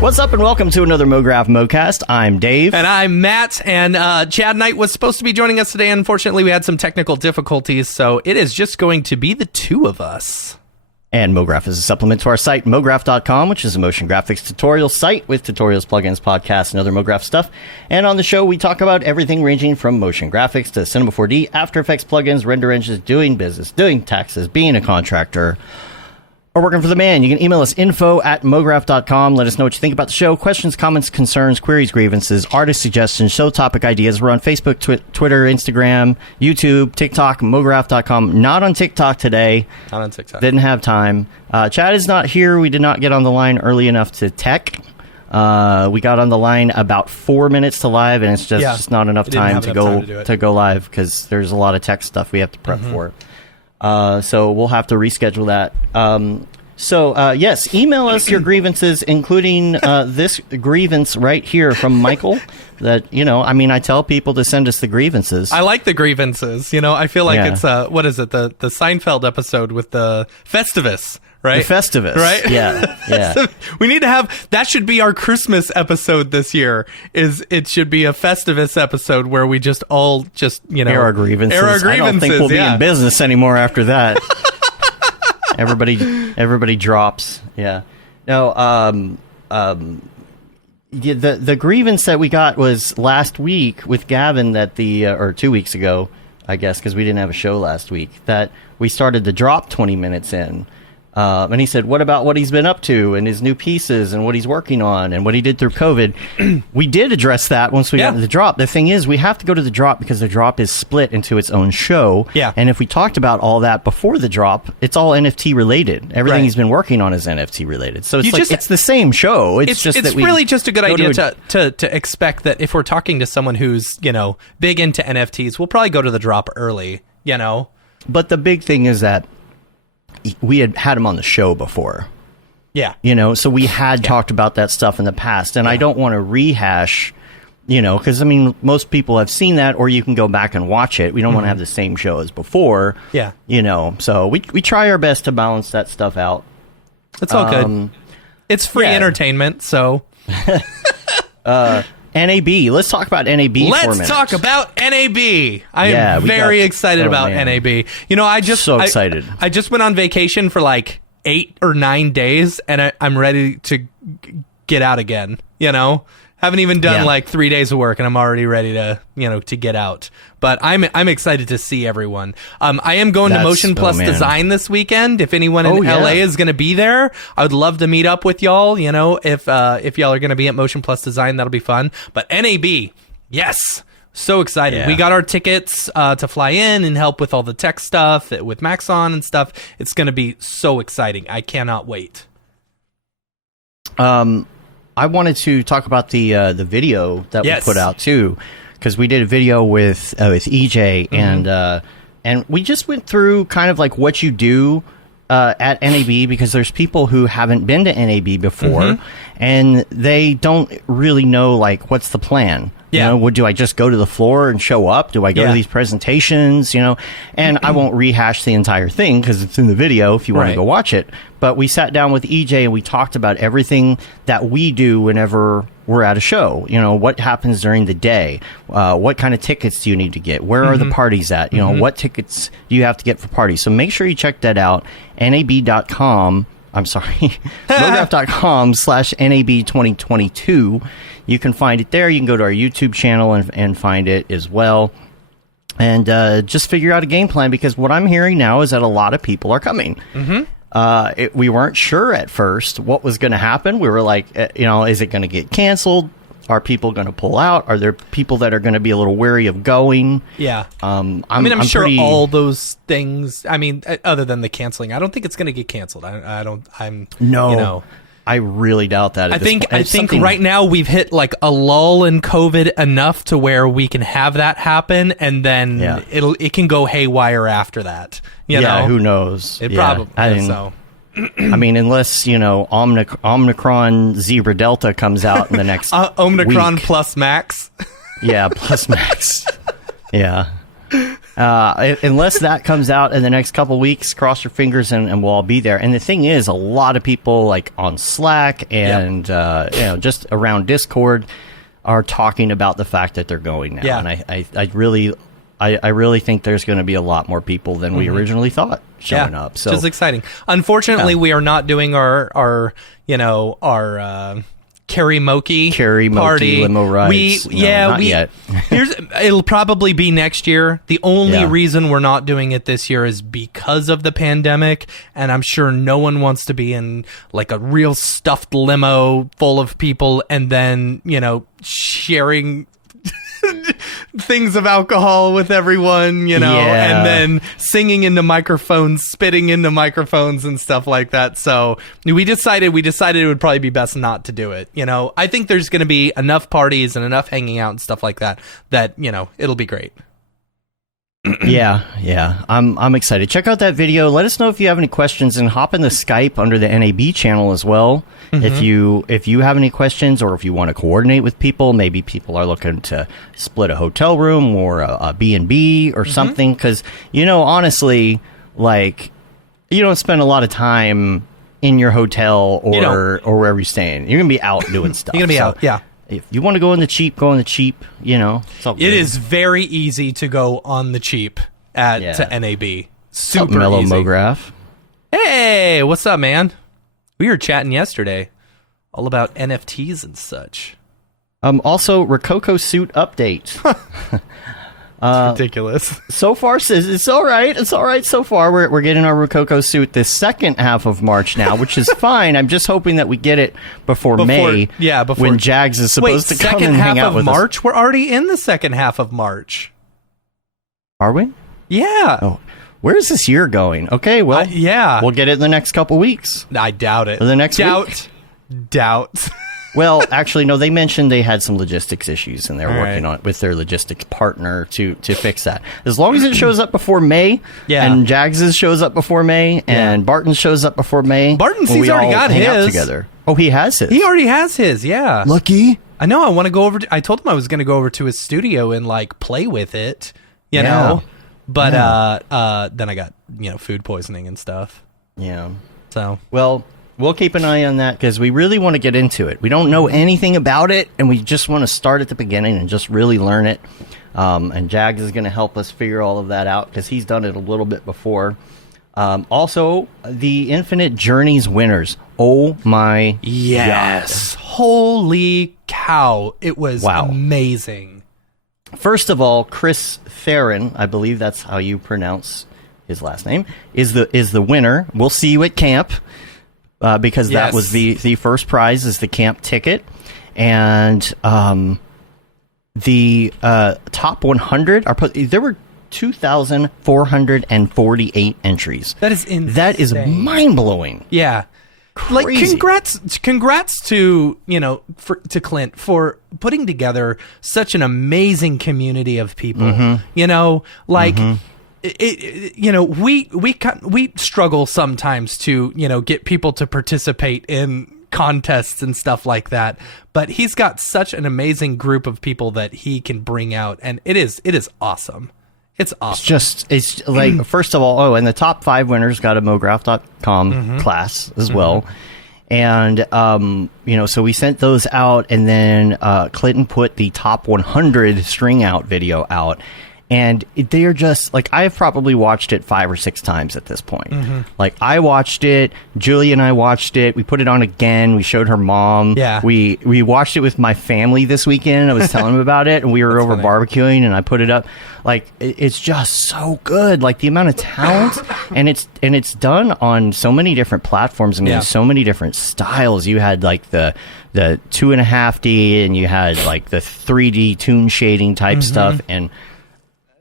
What's up and welcome to another Mograph Mocast. I'm Dave. And I'm Matt. And Chad Knight was supposed to be joining us today. Unfortunately, we had some technical difficulties, so it is just going to be the two of us. And Mograph is a supplement to our site, Mograph.com, which is a motion graphics tutorial site with tutorials, plugins, podcasts, and other Mograph stuff. And on the show, we talk about everything ranging from motion graphics to Cinema 4D, After Effects plugins, render engines, doing business, doing taxes, being a contractor, or working for the man. You can email us info@mograph.com. Let us know what you think about the show. Questions, comments, concerns, queries, grievances, artist suggestions, show topic ideas. We're on Facebook, Twitter, Instagram, YouTube, TikTok, mograph.com. Not on TikTok today. Not on TikTok. Didn't have time. Chad is not here. We did not get on the line early enough to tech. We got on the line about 4 minutes to live, and it's just not enough time to go live because there's a lot of tech stuff we have to prep for. So we'll have to reschedule that. Yes, email us your grievances, including this grievance right here from Michael. That, I tell people to send us the grievances. I like the grievances. I feel like it's, what is it? The Seinfeld episode with the Festivus, right? The Festivus. Right? Yeah. We need to have, that should be our Christmas episode this year. It should be a Festivus episode where we just all air our grievances. I don't think we'll be in business anymore after that. Everybody drops. Yeah. No, the grievance that we got was last week with Gavin or 2 weeks ago, I guess, because we didn't have a show last week, that we started to drop 20 minutes in. And he said, what about what he's been up to and his new pieces and what he's working on and what he did through COVID? We did address that once we got to the drop. The thing is, we have to go to the drop because the drop is split into its own show. Yeah. And if we talked about all that before the drop, it's all NFT related. Everything he's been working on is NFT related. So it's the same show. It's really just a good idea to expect that if we're talking to someone who's, big into NFTs, we'll probably go to the drop early, But the big thing is that we had him on the show before. Yeah. So we had talked about that stuff in the past, and I don't want to rehash, because, most people have seen that, or you can go back and watch it. We don't want to have the same show as before. Yeah. So we try our best to balance that stuff out. It's all good. It's free entertainment, so... NAB. Let's talk about NAB for a minute. Let's talk about NAB. I am very excited about NAB. So excited. I just went on vacation for like 8 or 9 days, and I'm ready to get out again. Haven't even done like 3 days of work, and I'm already ready to get out. But I'm excited to see everyone. I am going to Motion Plus Design this weekend. If anyone in LA is going to be there, I would love to meet up with y'all. If y'all are going to be at Motion Plus Design, that'll be fun. But NAB, yes. So excited. Yeah. We got our tickets to fly in and help with all the tech stuff with Maxon and stuff. It's going to be so exciting. I cannot wait. I wanted to talk about the video that we put out too, because we did a video with EJ and we just went through kind of like what you do at NAB, because there's people who haven't been to NAB before and they don't really know like what's the plan. Do I just go to the floor and show up? Do I go to these presentations? And I won't rehash the entire thing because it's in the video if you want to go watch it. But we sat down with EJ and we talked about everything that we do whenever we're at a show. What happens during the day? What kind of tickets do you need to get? Where are the parties at? What tickets do you have to get for parties? So make sure you check that out. NAB.com. I'm sorry, mograph.com/NAB2022. You can find it there. You can go to our YouTube channel and find it as well. And just figure out a game plan, because what I'm hearing now is that a lot of people are coming. We weren't sure at first what was going to happen. We were like, is it going to get canceled? Are people going to pull out? Are there people that are going to be a little wary of going? Yeah. I'm sure all those things, other than the canceling, I don't think it's going to get canceled. I really doubt that. I think right now we've hit like a lull in COVID enough to where we can have that happen, and then it can go haywire after that. You know? Who knows? It probably so. Unless, Omicron Zebra Delta comes out in the next Omicron week. plus Max. Yeah, plus Max. Yeah. Unless that comes out in the next couple weeks, cross your fingers and we'll all be there. And the thing is, a lot of people like on Slack and just around Discord are talking about the fact that they're going now. And I really think there's going to be a lot more people than we originally thought showing up. So which is exciting. Unfortunately, we are not doing our karaoke party limo rides. Not yet. It'll probably be next year. The only reason we're not doing it this year is because of the pandemic, and I'm sure no one wants to be in like a real stuffed limo full of people and then, sharing things of alcohol with everyone, and then singing into microphones, spitting into microphones and stuff like that. So we decided it would probably be best not to do it. I think there's going to be enough parties and enough hanging out and stuff like that it'll be great. Yeah. I'm excited. Check out that video. Let us know if you have any questions and hop in the Skype under the NAB channel as well. If you have any questions or if you want to coordinate with people, maybe people are looking to split a hotel room or a B&B or something. Because, honestly, like, you don't spend a lot of time in your hotel or wherever you're staying. You're going to be out doing stuff. You're going to be out, yeah. If you want to go on the cheap, go on the cheap, It's all good. It is very easy to go on the cheap to NAB. Super mellow easy. Mograph. Hey, what's up, man? We were chatting yesterday all about NFTs and such. Also, Rococo suit update. It's ridiculous. So far, it's all right. It's all right so far. We're getting our Rococo suit the second half of March now, which is fine. I'm just hoping that we get it before May. Yeah, before when Jags is supposed to come and hang out with us. Second half of March? We're already in the second half of March. Are we? Yeah. Oh, where's this year going? Okay, well, we'll get it in the next couple weeks. I doubt it. Or the next week. Doubt. Well, actually, no. They mentioned they had some logistics issues, and they're working on it with their logistics partner to fix that. As long as it shows up before May, and Jags's shows up before May, and Barton's shows up before May. Barton's he's already got his out together. Oh, he has his. He already has his. Yeah. Lucky. I know. I want to go over. I told him I was going to go over to his studio and like play with it. You know. But then I got food poisoning and stuff. Yeah. So we'll keep an eye on that because we really want to get into it. We don't know anything about it, and we just want to start at the beginning and just really learn it. And Jags is going to help us figure all of that out because he's done it a little bit before. Also, the Infinite Journeys winners. Oh my God. Holy cow. It was amazing. First of all, Chris Theron, I believe that's how you pronounce his last name, is the winner. We'll see you at camp because that was the first prize is the camp ticket. And the top 100 there were 2,448 entries. That is insane. That is mind-blowing. Yeah. Crazy. Like congrats to to Clint for putting together such an amazing community of people. We struggle sometimes to get people to participate in contests and stuff like that, but he's got such an amazing group of people that he can bring out, and it is awesome. It's awesome. It's like, first of all, and the top 5 winners got a Mograph.com class as well. And, so we sent those out, and then Clinton put the top 100 string out video out. And they're just, like, I've probably watched it 5 or 6 times at this point. Like, I watched it, Julie and I watched it, we put it on again, we showed her mom. Yeah. We watched it with my family this weekend, I was telling them about it, and we were over barbecuing, and I put it up. Like, it's just so good. Like, the amount of talent, and it's done on so many different platforms, and in so many different styles. You had, like, the 2.5D, and you had, like, the 3D toon shading type stuff, and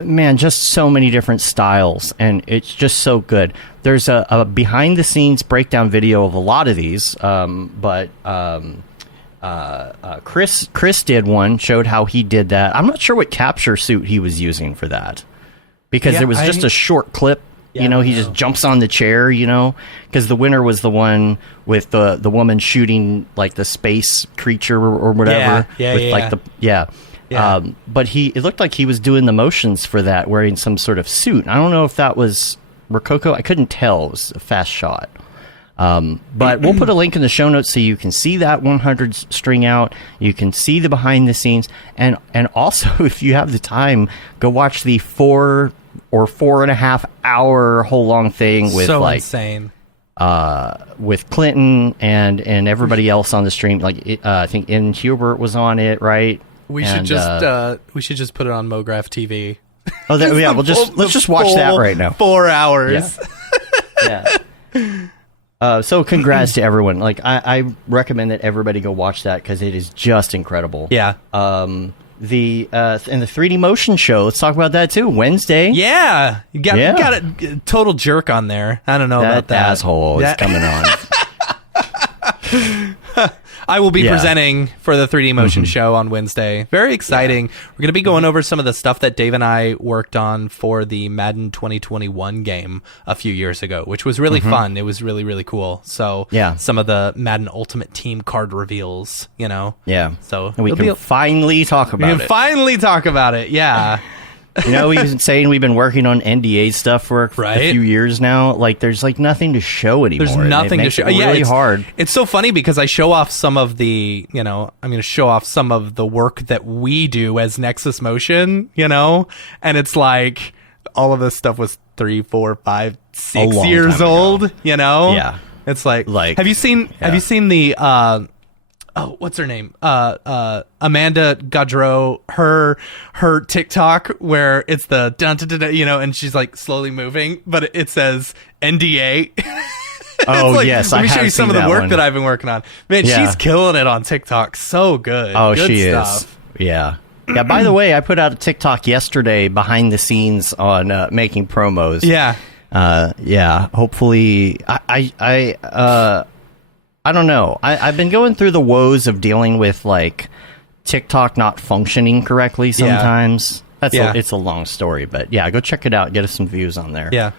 man, just so many different styles, and it's just so good. There's a behind-the-scenes breakdown video of a lot of these, but Chris did one, showed how he did that. I'm not sure what capture suit he was using for that, because it was just a short clip. He just jumps on the chair, because the winner was the one with the woman shooting, like, the space creature or whatever. Yeah. But it looked like he was doing the motions for that, wearing some sort of suit. I don't know if that was Rococo. I couldn't tell. It was a fast shot. But we'll put a link in the show notes so you can see that 100 string out. You can see the behind the scenes, and also if you have the time, go watch the 4 or 4.5 hour whole long thing with so insane. With Clinton and everybody else on the stream. Like I think Ian Hubert was on it, right? We should just put it on Mograph TV. Oh, yeah. Let's just watch that right now. 4 hours. Yeah. So congrats to everyone. Like I recommend that everybody go watch that because it is just incredible. Yeah. The 3D motion show. Let's talk about that too. Wednesday. Yeah. You got a total jerk on there. I don't know about that. Asshole is coming on. I will be presenting for the 3D motion show on Wednesday. Very exciting. Yeah. We're going to be going over some of the stuff that Dave and I worked on for the Madden 2021 game a few years ago, which was really fun. It was really, really cool. So some of the Madden Ultimate Team card reveals, Yeah. So and we can finally talk about it. We can finally talk about it. Yeah. We've been saying we've been working on NDA stuff for a few years now. Like, there's like nothing to show anymore. There's nothing to show. It really hard. It's so funny because I show off some of the, I'm going to show off some of the work that we do as Nexus Motion, and it's like all of this stuff was 3, 4, 5, 6 years old. Yeah. It's like have you seen the what's her name? Amanda Gaudreau, her TikTok where it's the dun, dun, dun, dun, and she's like slowly moving, but it says NDA. Oh, yes. Let me show you some of the work that I've been working on. Man, she's killing it on TikTok. So good. Oh, good she stuff. is. Yeah. Yeah. By the way, I put out a TikTok yesterday behind the scenes on making promos. Yeah. Yeah. Hopefully, I don't know. I've been going through the woes of dealing with like TikTok not functioning correctly sometimes. It's a long story, but yeah, go check it out. Get us some views on there. Yeah.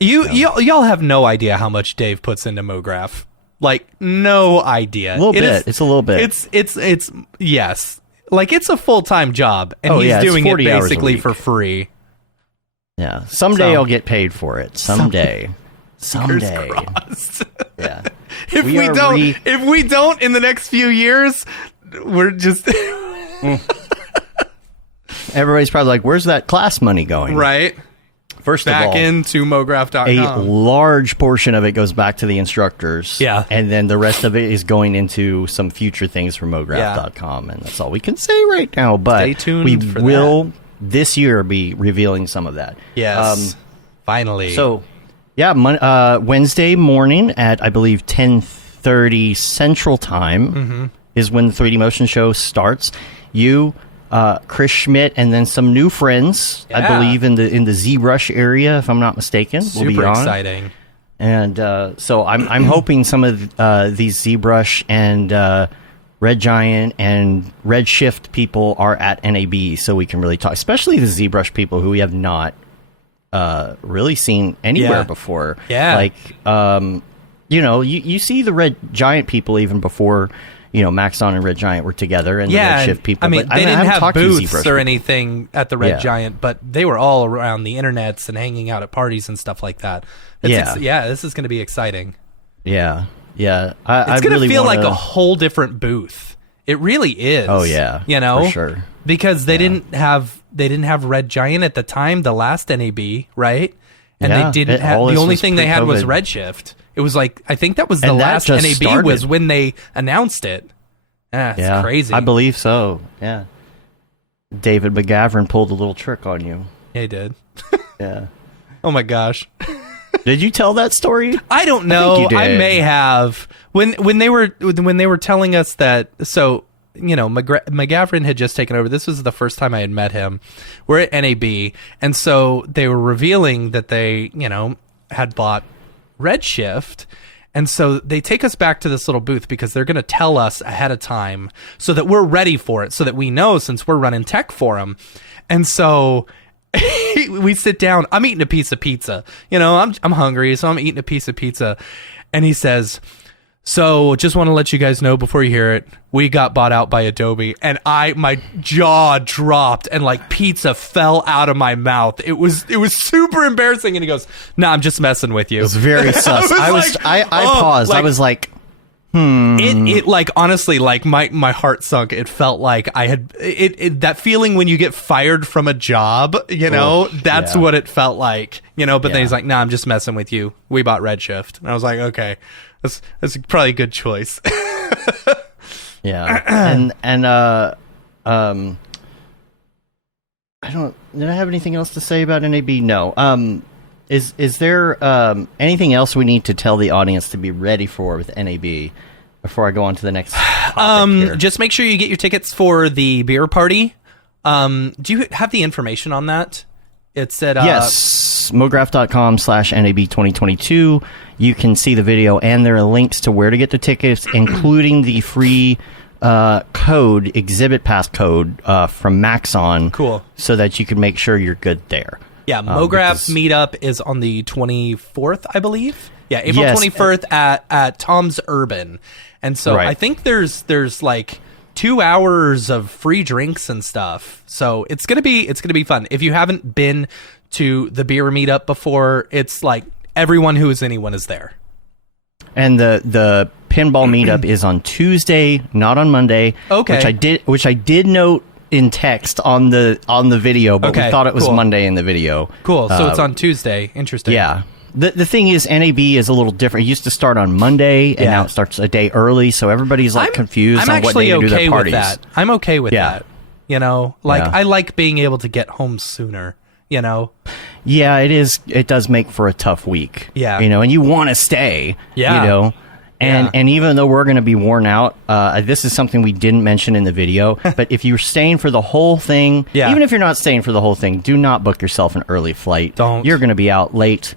Y'all have no idea how much Dave puts into Mograph. Like, no idea. A little bit. It's a little bit. It's yes. Like, it's a full-time job, and he's doing it basically for free. Yeah. Someday I'll get paid for it. Someday. Yeah. If we don't in the next few years, we're just everybody's probably like, where's that class money going? Right. First of all, back into Mograph.com. A large portion of it goes back to the instructors. Yeah. And then the rest of it is going into some future things for Mograph.com. And that's all we can say right now. But stay tuned we for will that. This year be revealing some of that. Yes. Finally. So, yeah, Wednesday morning at, I believe, 10:30 Central Time is when the 3D Motion Show starts. You, Chris Schmidt, and then some new friends, I believe, in the ZBrush area, if I'm not mistaken, will be on. Super exciting. And so I'm hoping some of these ZBrush and Red Giant and Redshift people are at NAB, so we can really talk, especially the ZBrush people who we have not really seen anywhere before. Yeah. Like, you see the Red Giant people even before, Maxon and Red Giant were together, and the Redshift people. I mean, but they didn't have booths or people. anything at the Red Giant, but they were all around the internets and hanging out at parties and stuff like that. This is going to be exciting. Yeah. Yeah. It's going to feel like a whole different booth. It really is. Oh, yeah. For sure. Because they didn't have Red Giant at the time, the last NAB, right? And they didn't have, the only thing they had was Redshift. It was like, I think that was the last NAB was when they announced it. It's crazy. I believe so. Yeah. David McGavran pulled a little trick on you. Yeah, he did. Yeah. Oh my gosh. Did you tell that story? I don't know. I may have. When they were telling us that, so McGavran had just taken over. This was the first time I had met him. We're at NAB, and so they were revealing that they, had bought Redshift, and so they take us back to this little booth because they're going to tell us ahead of time so that we're ready for it, so that we know since we're running tech for them. And so we sit down. I'm eating a piece of pizza. I'm hungry, so I'm eating a piece of pizza. And he says, So just want to let you guys know before you hear it, we got bought out by Adobe, and my jaw dropped and like pizza fell out of my mouth. It was super embarrassing. And he goes, "Nah, I'm just messing with you." It was very sus. I paused. I was like, It like honestly, like my heart sunk. It felt like I had that feeling when you get fired from a job, you know, that's what it felt like, you know, but then he's like, "Nah, I'm just messing with you. We bought Redshift." And I was like, "Okay, that's probably a good choice." Yeah. And I don't, did I have anything else to say about NAB? No. Is there anything else we need to tell the audience to be ready for with NAB before I go on to the next topic here? Just make sure you get your tickets for the beer party. Do you have the information on that? It's at yes, mograph.com/NAB 2022. You can see the video, and there are links to where to get the tickets, including the free code, exhibit pass code from Maxon. Cool. So that you can make sure you're good there. Yeah, Mograph meetup is on the 24th, I believe. Yeah, April 24th at Tom's Urban. And so I think there's like 2 hours of free drinks and stuff. So it's gonna be fun. If you haven't been to the beer meetup before, it's like everyone who is anyone is there. And the pinball meetup is on Tuesday, not on Monday. Okay. Which I did note in text on the video, but we thought it was Monday in the video. Cool. So it's on Tuesday. Interesting. Yeah. The thing is, NAB is a little different. It used to start on Monday, and now it starts a day early, so everybody's like confused on what day to do their parties. I'm okay with that. You know, like I like being able to get home sooner. You know. Yeah, it is. It does make for a tough week. Yeah. You know, and you want to stay. Yeah. You know. And even though we're going to be worn out, this is something we didn't mention in the video, but if you're staying for the whole thing, even if you're not staying for the whole thing, do not book yourself an early flight. Don't. You're going to be out late.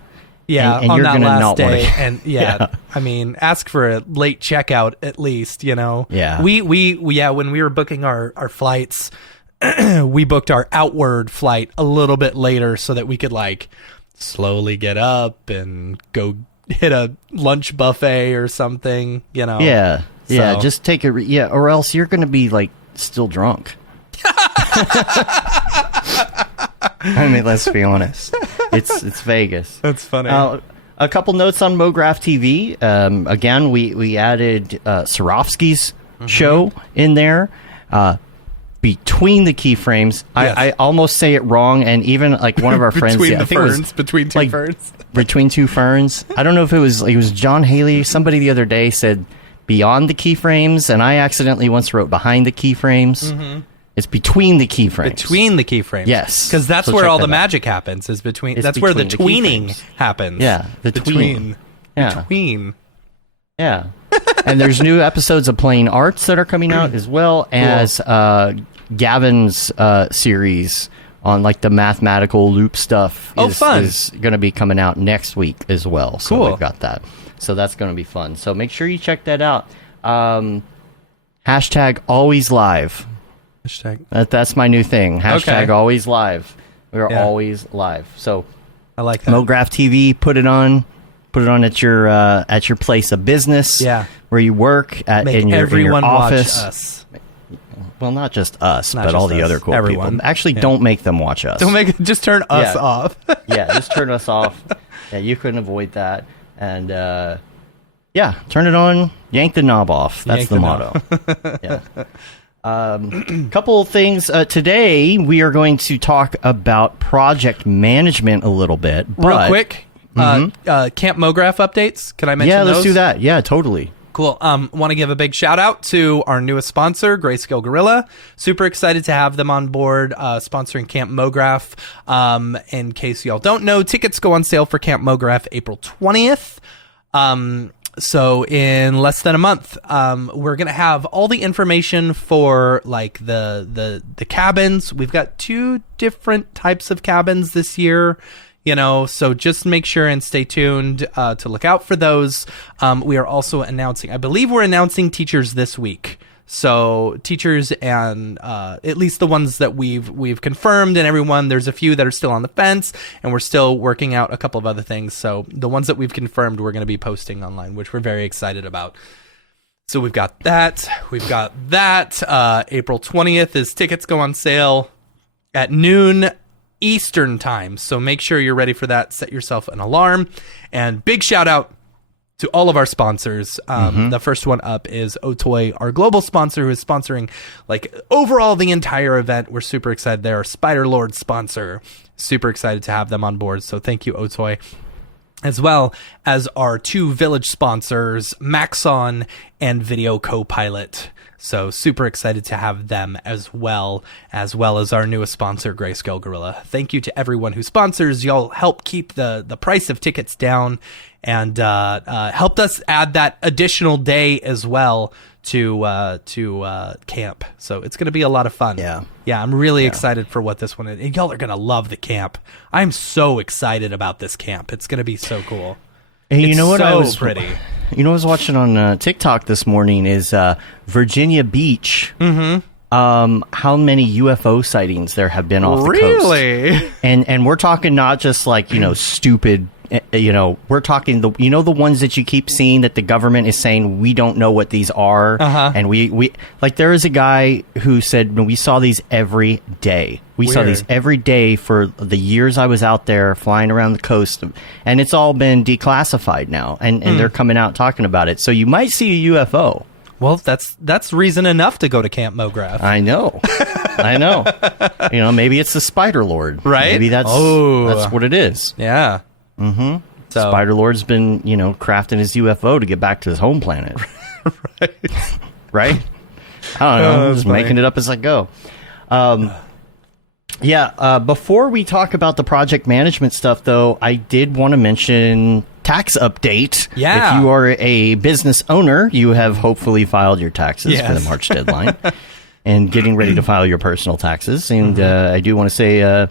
Yeah, and on you're that gonna last not day. wanna... And I mean, ask for a late checkout at least, you know. Yeah. We when we were booking our flights, we booked our outward flight a little bit later so that we could like slowly get up and go hit a lunch buffet or something, you know. Yeah. Yeah, just take it or else you're going to be like still drunk. I mean, let's be honest. It's Vegas. That's funny. A couple notes on Mograph TV. Again, we added Swarovski's show in there. Between the keyframes, I almost say it wrong, and even like one of our friends, between two ferns. Between two ferns. I don't know if it was John Haley. Somebody the other day said beyond the keyframes, and I accidentally once wrote behind the keyframes. Mm-hmm. It's between the keyframes. Between the keyframes. Yes. Because that's where all the magic happens, is between. That's where the tweening happens. Yeah. The tween. Yeah. Tween. Yeah. And there's new episodes of Playing Arts that are coming out, as well as Gavin's series on like the mathematical loop stuff is going to be coming out next week as well. So cool. we've got that. So that's going to be fun. So make sure you check that out. Hashtag always live. That's my new thing. Hashtag always live. We're always live. So I like that. Mograph TV, put it on at your place of business. Yeah. Where you work in your office. Watch us. Well, not just us, but all the other cool people. Actually, don't make them watch us. Just turn us off. Yeah, just turn us off. Yeah, you couldn't avoid that. And turn it on, yank the knob off. That's the motto. Couple of things. Today, we are going to talk about project management a little bit. Real quick, Camp Mograph updates. Can I mention those? Yeah, let's do that. Yeah, totally. Cool. Want to give a big shout out to our newest sponsor, Grayscale Gorilla. Super excited to have them on board, sponsoring Camp Mograph. In case y'all don't know, tickets go on sale for Camp Mograph April 20th. So in less than a month, we're going to have all the information for like the cabins. We've got 2 different types of cabins this year. You know, so just make sure and stay tuned to look out for those. We are also announcing, I believe we're announcing teachers this week. So teachers and at least the ones that we've confirmed, and everyone, there's a few that are still on the fence, and we're still working out a couple of other things. So the ones that we've confirmed, we're going to be posting online, which we're very excited about. So we've got that. April 20th is tickets go on sale at noon Eastern time. So make sure you're ready for that. Set yourself an alarm. And big shout out to all of our sponsors. The first one up is Otoy, our global sponsor, who is sponsoring like overall the entire event. We're super excited. They're our Spider Lord sponsor. Super excited to have them on board. So thank you, Otoy. As well as our two village sponsors, Maxon and Video Copilot. So super excited to have them as well as our newest sponsor, Grayscale Gorilla. Thank you to everyone who sponsors. Y'all help keep the price of tickets down and helped us add that additional day as well to camp. So it's going to be a lot of fun. Yeah, I'm really excited for what this one is. And y'all are going to love the camp. I'm so excited about this camp. It's going to be so cool. Hey, you know what? So I was pretty. You know, I was watching on TikTok this morning is Virginia Beach. How many UFO sightings there have been off the coast? Really? And we're talking not just like, stupid, we're talking the ones that you keep seeing that the government is saying we don't know what these are. And we like, there is a guy who said we saw these every day. We saw these every day for the years I was out there flying around the coast, and it's all been declassified now, and they're coming out talking about it. So you might see a UFO. Well, that's reason enough to go to Camp Mograph. I know. Maybe it's the Spider Lord. Right? Maybe that's what it is. Yeah. Mm-hmm. So, Spider Lord's been, crafting his UFO to get back to his home planet. Right. Right? I don't know. I'm just making it up as I go. Before we talk about the project management stuff, though, I did want to mention tax update. Yeah. If you are a business owner, you have hopefully filed your taxes for the March deadline and getting ready to file your personal taxes. And I do want to say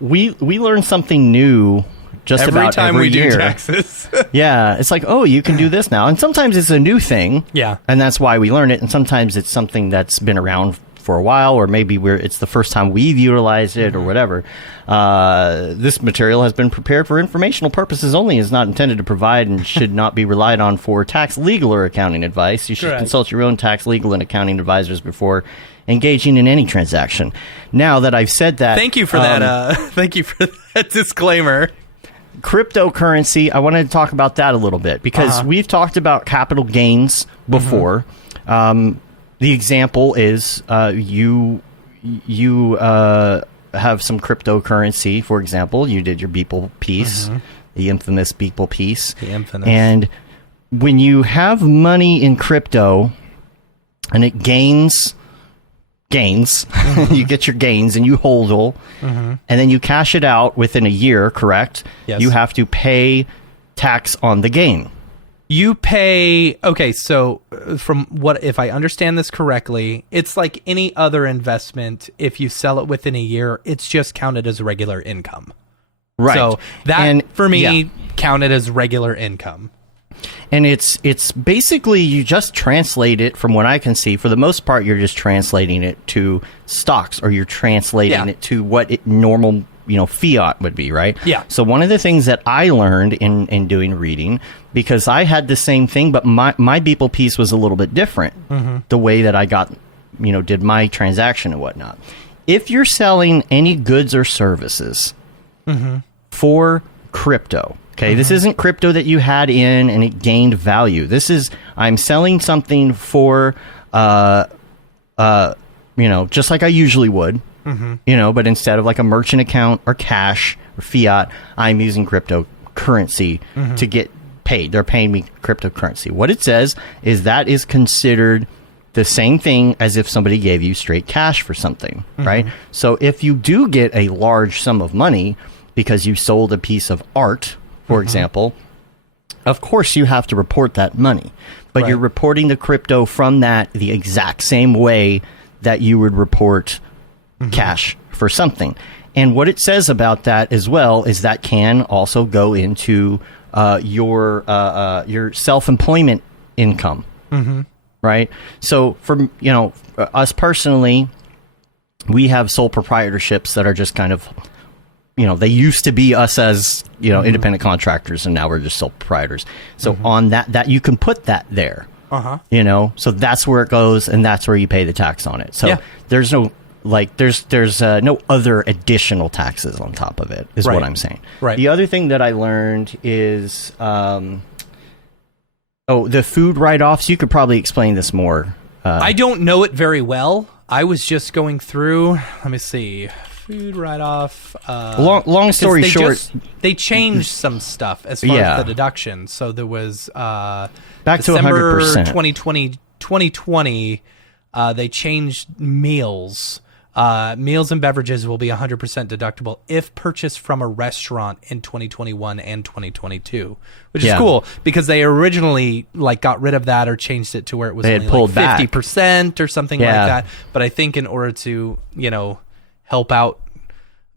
we learn something new just every about time every we year. do taxes. Yeah, it's like, oh, you can do this now. And sometimes it's a new thing. Yeah. And that's why we learn it. And sometimes it's something that's been around for a while, or maybe it's the first time we've utilized it or whatever. This material has been prepared for informational purposes only, is not intended to provide and should not be relied on for tax, legal, or accounting advice. You should consult your own tax, legal, and accounting advisors before engaging in any transaction. Now that I've said that... Thank you for that. Thank you for that disclaimer. Cryptocurrency, I wanted to talk about that a little bit, because we've talked about capital gains before. The example is you have some cryptocurrency, for example. You did your Beeple piece, the infamous Beeple piece. The infamous. And when you have money in crypto and it gains, you get your gains and you hodl, and then you cash it out within a year, correct? Yes. You have to pay tax on the gain. You pay, okay, so from what, if I understand this correctly, it's like any other investment. If you sell it within a year, it's just counted as regular income. Right. So that, for me, counted as regular income. And it's basically, you just translate it, from what I can see. For the most part, you're just translating it to stocks, or you're translating it to what normal, fiat would be, right? Yeah. So one of the things that I learned in doing reading, because I had the same thing, but my Beeple piece was a little bit different, the way that I got, did my transaction and whatnot. If you're selling any goods or services for crypto, okay, this isn't crypto that you had in and it gained value. This is, I'm selling something for, just like I usually would. But instead of like a merchant account or cash or fiat, I'm using cryptocurrency to get paid. They're paying me cryptocurrency. What it says is that is considered the same thing as if somebody gave you straight cash for something, right? So if you do get a large sum of money because you sold a piece of art, for example, of course you have to report that money, but you're reporting the crypto from that the exact same way that you would report cash for something. And what it says about that as well is that can also go into your self-employment income, right? So for us personally, we have sole proprietorships that are just kind of, they used to be us as independent contractors, and now we're just sole proprietors. So on that you can put that there. You know, so that's where it goes, and that's where you pay the tax on it. So there's no there's no other additional taxes on top of it, is what I'm saying. Right. The other thing that I learned is the food write-offs. You could probably explain this more. I don't know it very well. I was just going through. Let me see. Food write-off. Long story short, they changed some stuff as far as the deduction. So there was back December to 100%. 2020, they changed meals. Meals and beverages will be 100% deductible if purchased from a restaurant in 2021 and 2022, which is cool because they originally got rid of that or changed it to where it was only pulled 50% or something like that. But I think in order to, help out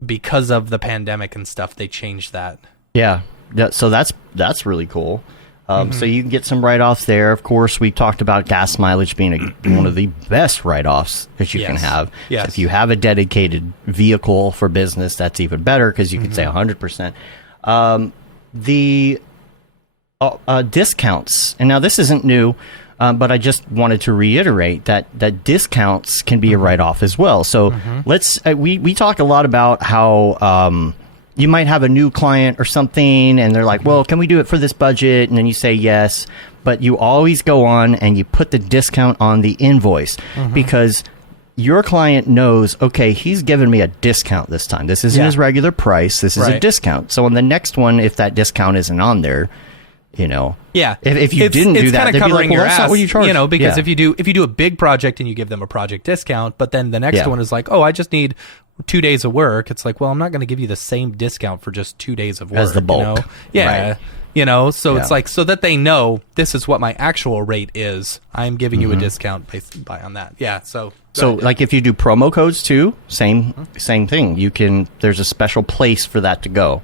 because of the pandemic and stuff, they changed that. Yeah. So that's really cool. So you can get some write-offs there. Of course, we talked about gas mileage being one of the best write-offs that you can have. Yes. So if you have a dedicated vehicle for business, that's even better because you can say 100%. The discounts, and now this isn't new, but I just wanted to reiterate that discounts can be a write-off as well. So we talk a lot about how you might have a new client or something, and they're like, well, can we do it for this budget? And then you say yes, but you always go on and you put the discount on the invoice because your client knows, okay, he's given me a discount this time. This isn't his regular price. This is a discount. So on the next one, if that discount isn't on there, if you didn't do that, they'd be like, well, that's not what you charge. Because if you do a big project and you give them a project discount, but then the next one is like, oh, I just need 2 days of work. It's like, well, I'm not going to give you the same discount for just 2 days of work. As the bulk. Right. So it's like, so that they know this is what my actual rate is. I'm giving you a discount based on that. Yeah. So like if you do promo codes too, same thing. There's a special place for that to go.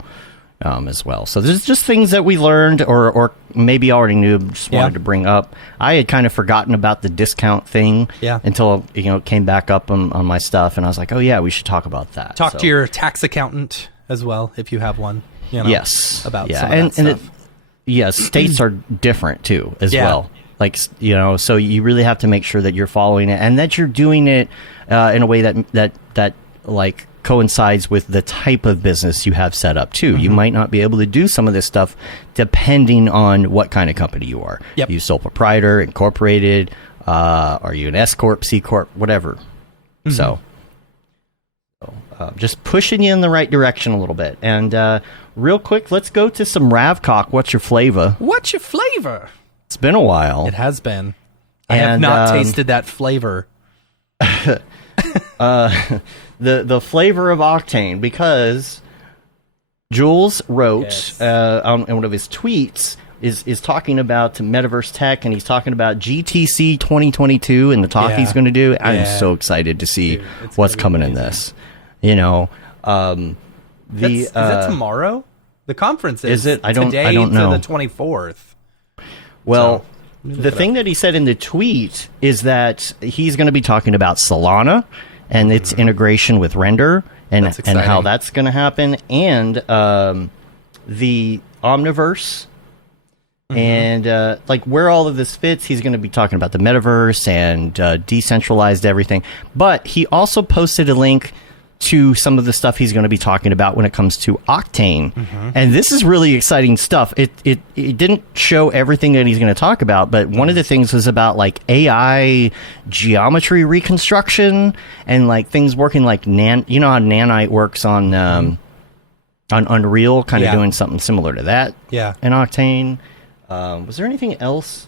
As well. So there's just things that we learned or maybe already knew, just wanted to bring up. I had kind of forgotten about the discount thing until it came back up on my stuff, and I was like, oh yeah, we should talk about that. Talk to your tax accountant as well if you have one. Yes. About some of that stuff. States are different too as well. So you really have to make sure that you're following it and that you're doing it in a way that coincides with the type of business you have set up too. You might not be able to do some of this stuff depending on what kind of company you are. Yep. You sole proprietor, incorporated, are you an S corp, C corp, whatever. So just pushing you in the right direction a little bit. And real quick, let's go to some Ravcock. What's your flavor? What's your flavor? It's been a while. It has been. I have not tasted that flavor. The flavor of Octane, because Jules wrote on one of his tweets is talking about Metaverse Tech, and he's talking about GTC 2022 and the talk he's going to do. I'm so excited to see what's coming in this. Is it tomorrow? The conference is it? I don't know. To the 24th. Well, the thing that he said in the tweet is that he's going to be talking about Solana and its integration with Render and how that's going to happen, and the Omniverse, and where all of this fits. He's going to be talking about the metaverse and decentralized everything. But he also posted a link to some of the stuff he's going to be talking about when it comes to Octane. And this is really exciting stuff. It didn't show everything that he's going to talk about, but one of the things was about AI geometry reconstruction and things working how Nanite works on Unreal, kind of doing something similar to that. Yeah. In Octane. Was there anything else?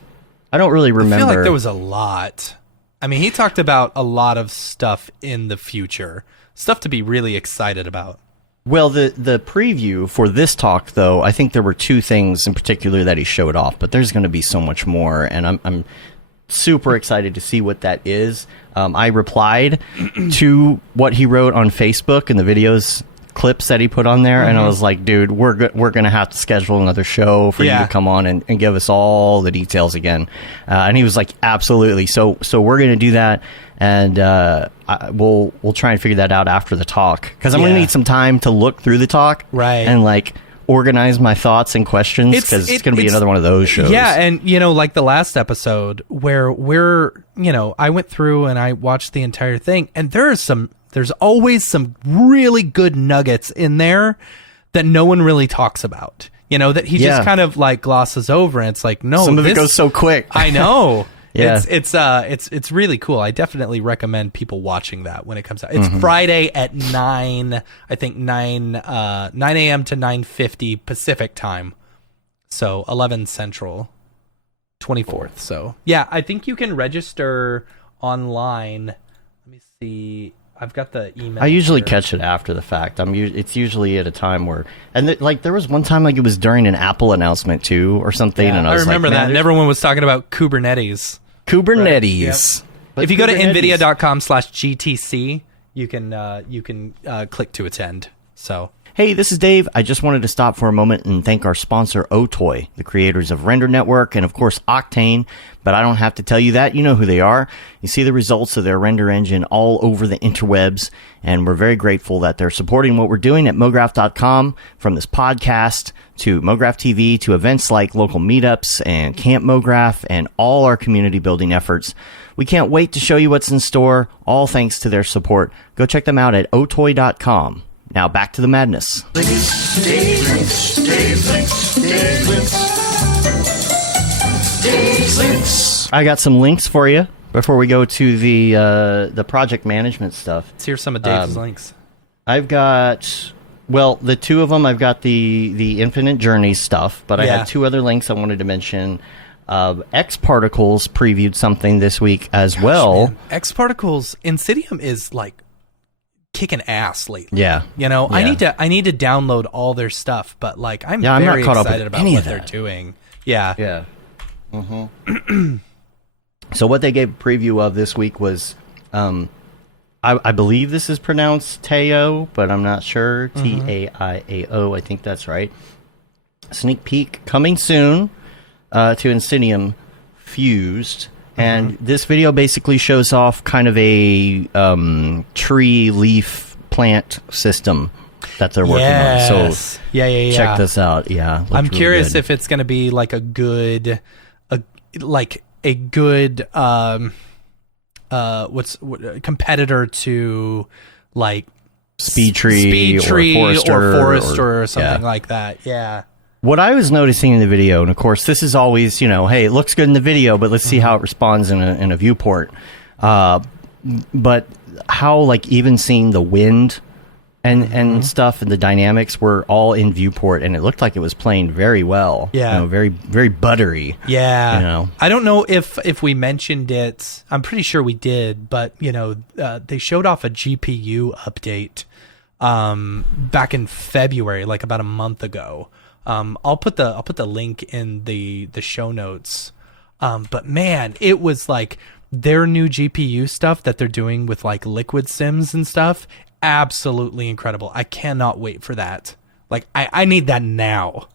I don't really remember. I feel like there was a lot. I mean, he talked about a lot of stuff in the future. Stuff to be really excited about. Well, the preview for this talk, though, I think there were two things in particular that he showed off, but there's going to be so much more, and I'm super excited to see what that is. I replied to what he wrote on Facebook and the videos clips that he put on there, and I was like, dude, we're going to have to schedule another show for you to come on and give us all the details again. And he was like, absolutely. So we're going to do that. And we'll try and figure that out after the talk, because I'm going to need some time to look through the talk, right, and organize my thoughts and questions, because it's going to be another one of those shows. Yeah, and like the last episode where I went through and I watched the entire thing, and there's always some really good nuggets in there that no one really talks about. That he just kind of like glosses over, and it's like, no, some of it goes so quick. I know. Yeah. It's really cool. I definitely recommend people watching that when it comes out. It's Friday at 9, I think 9 a.m. to 9:50 Pacific time. So 11 Central, 24th. So yeah, I think you can register online. Let me see. I've got the email. I usually here. catch it after the fact. It's usually at a time where, and there was one time like it was during an Apple announcement too or something, and I was remember like, that. And everyone was talking about Kubernetes. Kubernetes. Right. Yep. If you go to nvidia.com/GTC, you can click to attend. So. Hey, this is Dave. I just wanted to stop for a moment and thank our sponsor, Otoy, the creators of Render Network and, of course, Octane. But I don't have to tell you that. You know who they are. You see the results of their render engine all over the interwebs, and we're very grateful that they're supporting what we're doing at Mograph.com, from this podcast to Mograph TV to events like local meetups and Camp Mograph and all our community building efforts. We can't wait to show you what's in store, all thanks to their support. Go check them out at otoy.com. Now back to the madness. I got some links for you before we go to the project management stuff. Let's hear some of Dave's links. I've got, well, the two of them. I've got the Infinite Journeys stuff, but I had two other links I wanted to mention. X Particles previewed something this week as well. Man. X Particles, Insidium is like kicking ass lately. Yeah. I need to download all their stuff, but like I'm very excited about what they're doing. Yeah. Yeah. Mm-hmm. So what they gave a preview of this week was, I believe this is pronounced Tao, but I'm not sure. Taiao, I think that's right. Sneak peek coming soon to Insidium Fused. And this video basically shows off kind of a tree leaf plant system that they're working on. So check this out. Yeah, I'm curious if it's going to be like a good competitor to like Speed Tree or Forester or something like that. Yeah. What I was noticing in the video, and of course this is always, hey, it looks good in the video, but let's see how it responds in a viewport. But how, like, even seeing the wind and stuff and the dynamics were all in viewport, and it looked like it was playing very well. Yeah. Very, very buttery. Yeah. I don't know if we mentioned it. I'm pretty sure we did, but, they showed off a GPU update back in February, like about a month ago. I'll put the link in the show notes. But man, it was like their new GPU stuff that they're doing with like liquid sims and stuff. Absolutely incredible. I cannot wait for that. Like I need that now.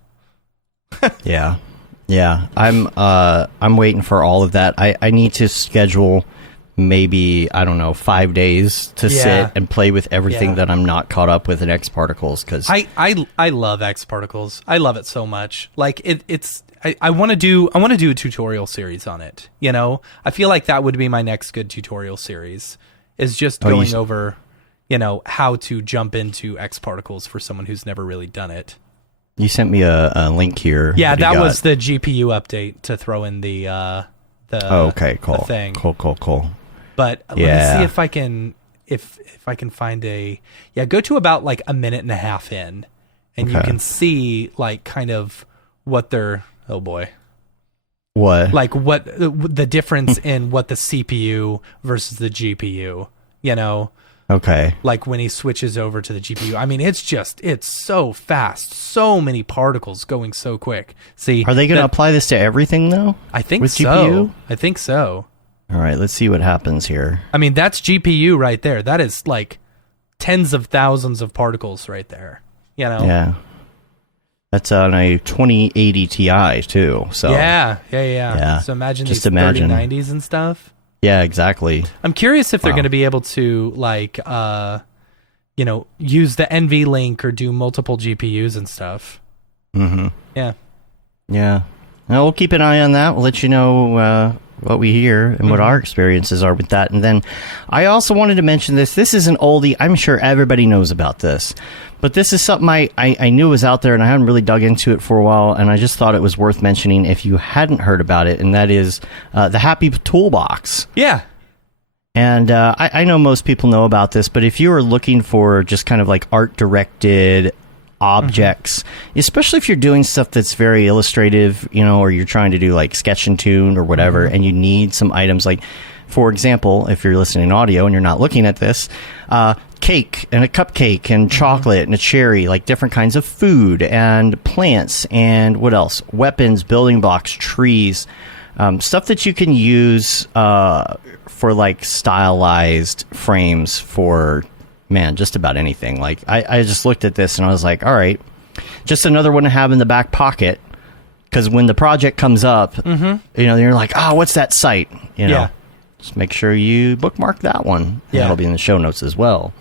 Yeah. I'm waiting for all of that. I need to schedule maybe, I don't know, 5 days to sit and play with everything that I'm not caught up with in X Particles, because I love X Particles. I love it so much. Like I want to do a tutorial series on it. I feel like that would be my next good tutorial series, is just going over how to jump into X Particles for someone who's never really done it. You sent me a link here. Yeah, that was the GPU update to throw in the okay, cool. The thing. Cool. But let me see if I can find go to about like a minute and a half in, and you can see like kind of what they're like what the difference in what the CPU versus the GPU, Okay. Like when he switches over to the GPU. I mean, it's so fast. So many particles going so quick. See, are they going to apply this to everything though? I think with so. GPU? I think so. All right, let's see what happens here. I mean, that's GPU right there. That is like tens of thousands of particles right there. Yeah. That's on a 2080 Ti too. So yeah. So imagine these 3090s and stuff. Yeah, exactly. I'm curious if they're going to be able to like use the NVLink or do multiple GPUs and stuff. Mm-hmm. Yeah. Yeah. Now, we'll keep an eye on that. We'll let you know what we hear and what our experiences are with that. And then I also wanted to mention this. This is an oldie. I'm sure everybody knows about this. But this is something I knew was out there, and I hadn't really dug into it for a while, and I just thought it was worth mentioning if you hadn't heard about it, and that is the Happy Toolbox. Yeah. And I know most people know about this, but if you are looking for just kind of like art-directed objects, especially if you're doing stuff that's very illustrative, or you're trying to do like Sketch and Tune or whatever, and you need some items like, for example, if you're listening audio and you're not looking at this, cake and a cupcake and chocolate and a cherry, like different kinds of food and plants and what else? Weapons, building blocks, trees, stuff that you can use for like stylized frames for just about anything. Like I just looked at this and I was like, all right, just another one to have in the back pocket, because when the project comes up, you're like, oh, what's that site? Yeah. Just make sure you bookmark that one. Yeah. That'll be in the show notes as well.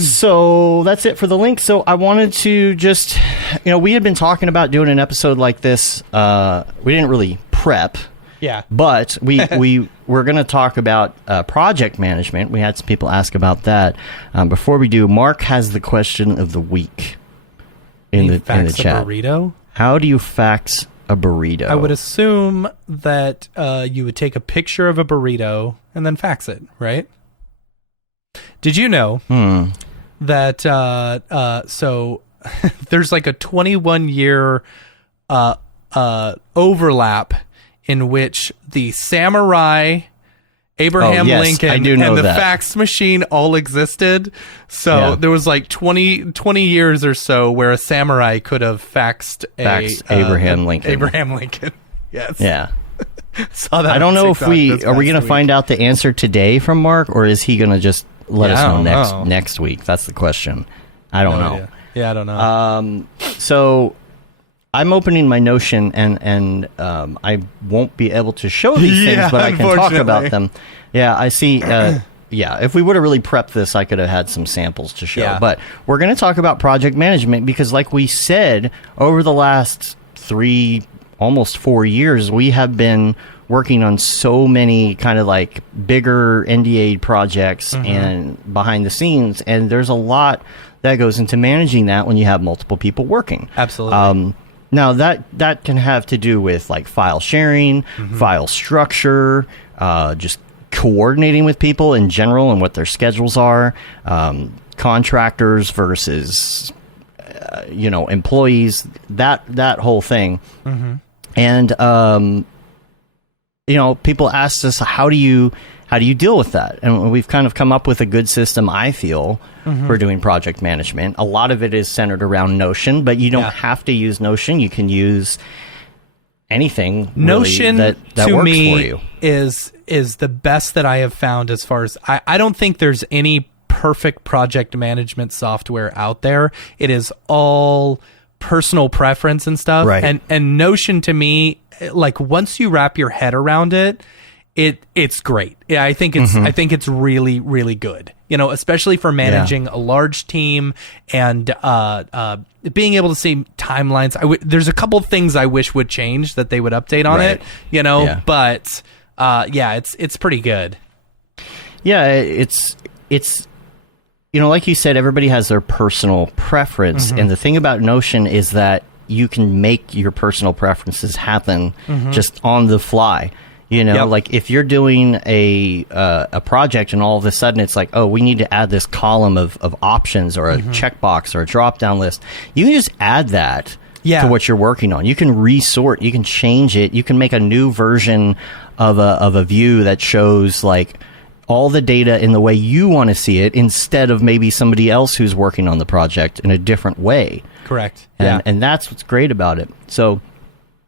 So that's it for the link. So I wanted to just, we had been talking about doing an episode like this. We didn't really prep. Yeah. But we were going to talk about project management. We had some people ask about that. Before we do, Mark has the question of the week in the chat. A burrito? How do you fax a burrito? I would assume that you would take a picture of a burrito and then fax it, right? Did you know that so there's like a 21-year overlap in which the samurai, Abraham Lincoln, and the fax machine all existed. So there was like 20 years or so where a samurai could have faxed Abraham Lincoln. Abraham Lincoln. Yes. Yeah. Saw that. I don't know if are we going to find out the answer today from Mark, or is he going to just let us know next week? That's the question. I don't know. Idea. Yeah, I don't know. So I'm opening my Notion, and I won't be able to show these things, but I can talk about them. Yeah, I see. If we would have really prepped this, I could have had some samples to show. Yeah. But we're going to talk about project management because, like we said, over the last almost 4 years, we have been working on so many kind of like bigger NDA projects and behind the scenes, and there's a lot that goes into managing that when you have multiple people working. Absolutely. Now, that can have to do with like file sharing, file structure, just coordinating with people in general and what their schedules are, contractors versus employees, that whole thing. And people asked us, how do you deal with that? And we've kind of come up with a good system, I feel, for doing project management. A lot of it is centered around Notion, but you don't have to use Notion. You can use anything Notion really that to works me for you. is the best that I have found as far as I don't think there's any perfect project management software out there. It is all personal preference and stuff. Right. And Notion to me, like once you wrap your head around it, it's great. Yeah, I think it's really, really good. Especially for managing a large team and being able to see timelines. There's a couple things I wish would change that they would update on it. But it's pretty good. Yeah, it's like you said, everybody has their personal preference, and the thing about Notion is that you can make your personal preferences happen just on the fly. Like if you're doing a project and all of a sudden it's like, oh, we need to add this column of options or a checkbox or a drop-down list, you can just add that to what you're working on. You can resort, you can change it, you can make a new version of a view that shows like all the data in the way you want to see it instead of maybe somebody else who's working on the project in a different way. Correct. And that's what's great about it. So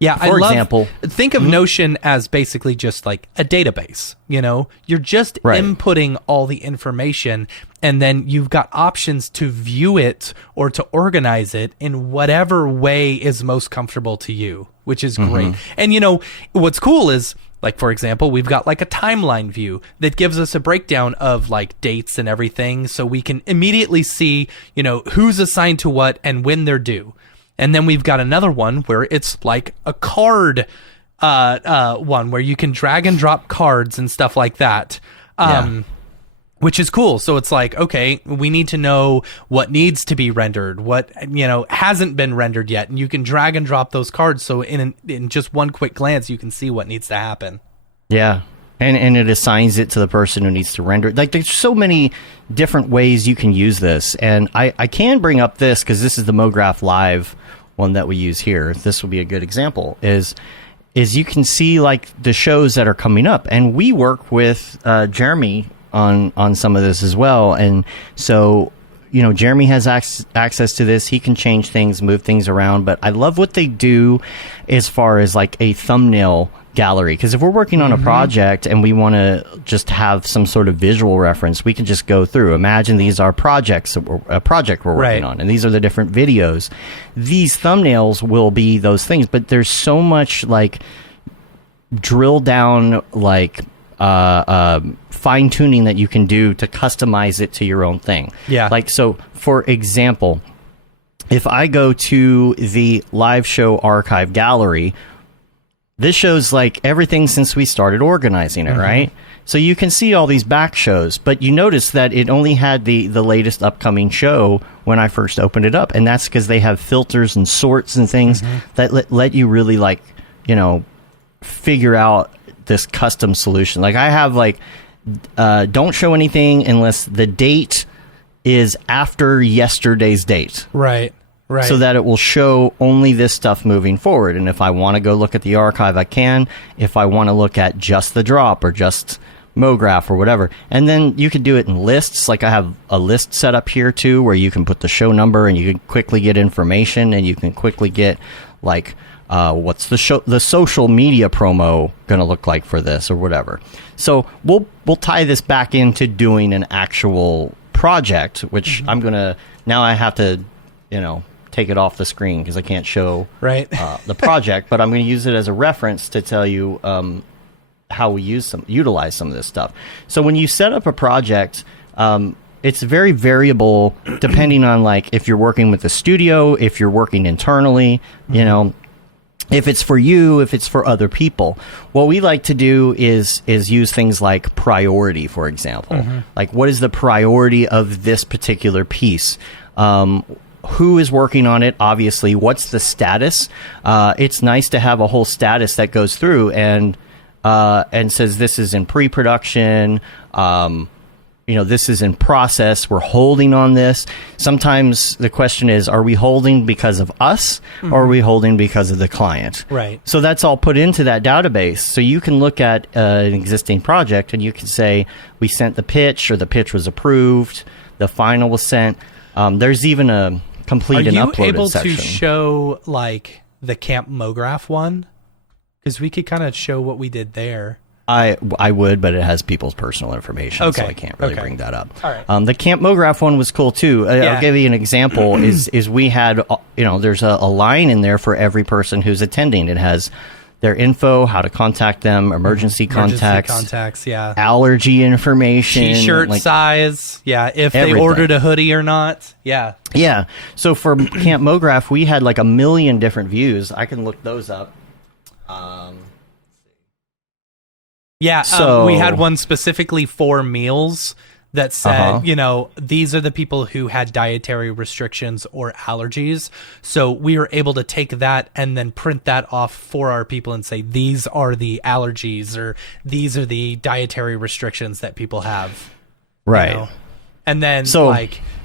for example, think of Notion as basically just like a database. You're just inputting all the information, and then you've got options to view it or to organize it in whatever way is most comfortable to you, which is great. And what's cool is, like, for example, we've got like a timeline view that gives us a breakdown of like dates and everything, so we can immediately see, who's assigned to what and when they're due. And then we've got another one where it's like a card one where you can drag and drop cards and stuff like that. Which is cool. So it's like, okay, we need to know what needs to be rendered, what, hasn't been rendered yet. And you can drag and drop those cards. So in just one quick glance, you can see what needs to happen. Yeah. And it assigns it to the person who needs to render it. Like, there's so many different ways you can use this. And I can bring up this because this is the Mograph Live one that we use here. This will be a good example, is you can see like the shows that are coming up. And we work with Jeremy on some of this as well, and so Jeremy has access to this. He can change things, move things around, but I love what they do as far as like a thumbnail gallery, because if we're working on a project and we want to just have some sort of visual reference, we can just go through. Imagine these are a project we're working on, and these are the different videos. These thumbnails will be those things, but there's so much like drill down, like fine tuning that you can do to customize it to your own thing. Yeah. Like, so for example, if I go to the live show archive gallery, this shows like everything since we started organizing it, right? So you can see all these back shows, but you notice that it only had the latest upcoming show when I first opened it up. And that's because they have filters and sorts and things that let you really like, figure out this custom solution. Like I have like don't show anything unless the date is after yesterday's date, right, so that it will show only this stuff moving forward. And if I want to go look at the archive, I can. If I want to look at just the drop or just Mograph or whatever, and then you can do it in lists. Like I have a list set up here too, where you can put the show number and you can quickly get information, and you can quickly get like what's the social media promo going to look like for this or whatever. So we'll tie this back into doing an actual project, which I'm gonna now. I have to take it off the screen because I can't show the project, but I'm going to use it as a reference to tell you how we utilize some of this stuff. So when you set up a project, it's very variable depending on like if you're working with the studio, if you're working internally, if it's for you, if it's for other people. What we like to do is use things like priority, for example. Like, what is the priority of this particular piece? Who is working on it? Obviously, what's the status? It's nice to have a whole status that goes through and says this is in pre-production. This is in process. We're holding on this. Sometimes the question is, are we holding because of us or are we holding because of the client? Right. So that's all put into that database. So you can look at an existing project and you can say, we sent the pitch, or the pitch was approved, the final was sent. There's even a complete and uploaded section. Are you able to show like the Camp Mograph one? Because we could kind of show what we did there. I would, but it has people's personal information, so I can't really bring that up. All right. The Camp Mograph one was cool too. I'll give you an example. is we had there's a line in there for every person who's attending. It has their info, how to contact them, emergency contacts, allergy information, T-shirt size, if everything. They ordered a hoodie or not, yeah. So for Camp Mograph, we had like 1 million different views. I can look those up. We had one specifically for meals that said, these are the people who had dietary restrictions or allergies. So we were able to take that and then print that off for our people and say, these are the allergies or these are the dietary restrictions that people have. Right. And then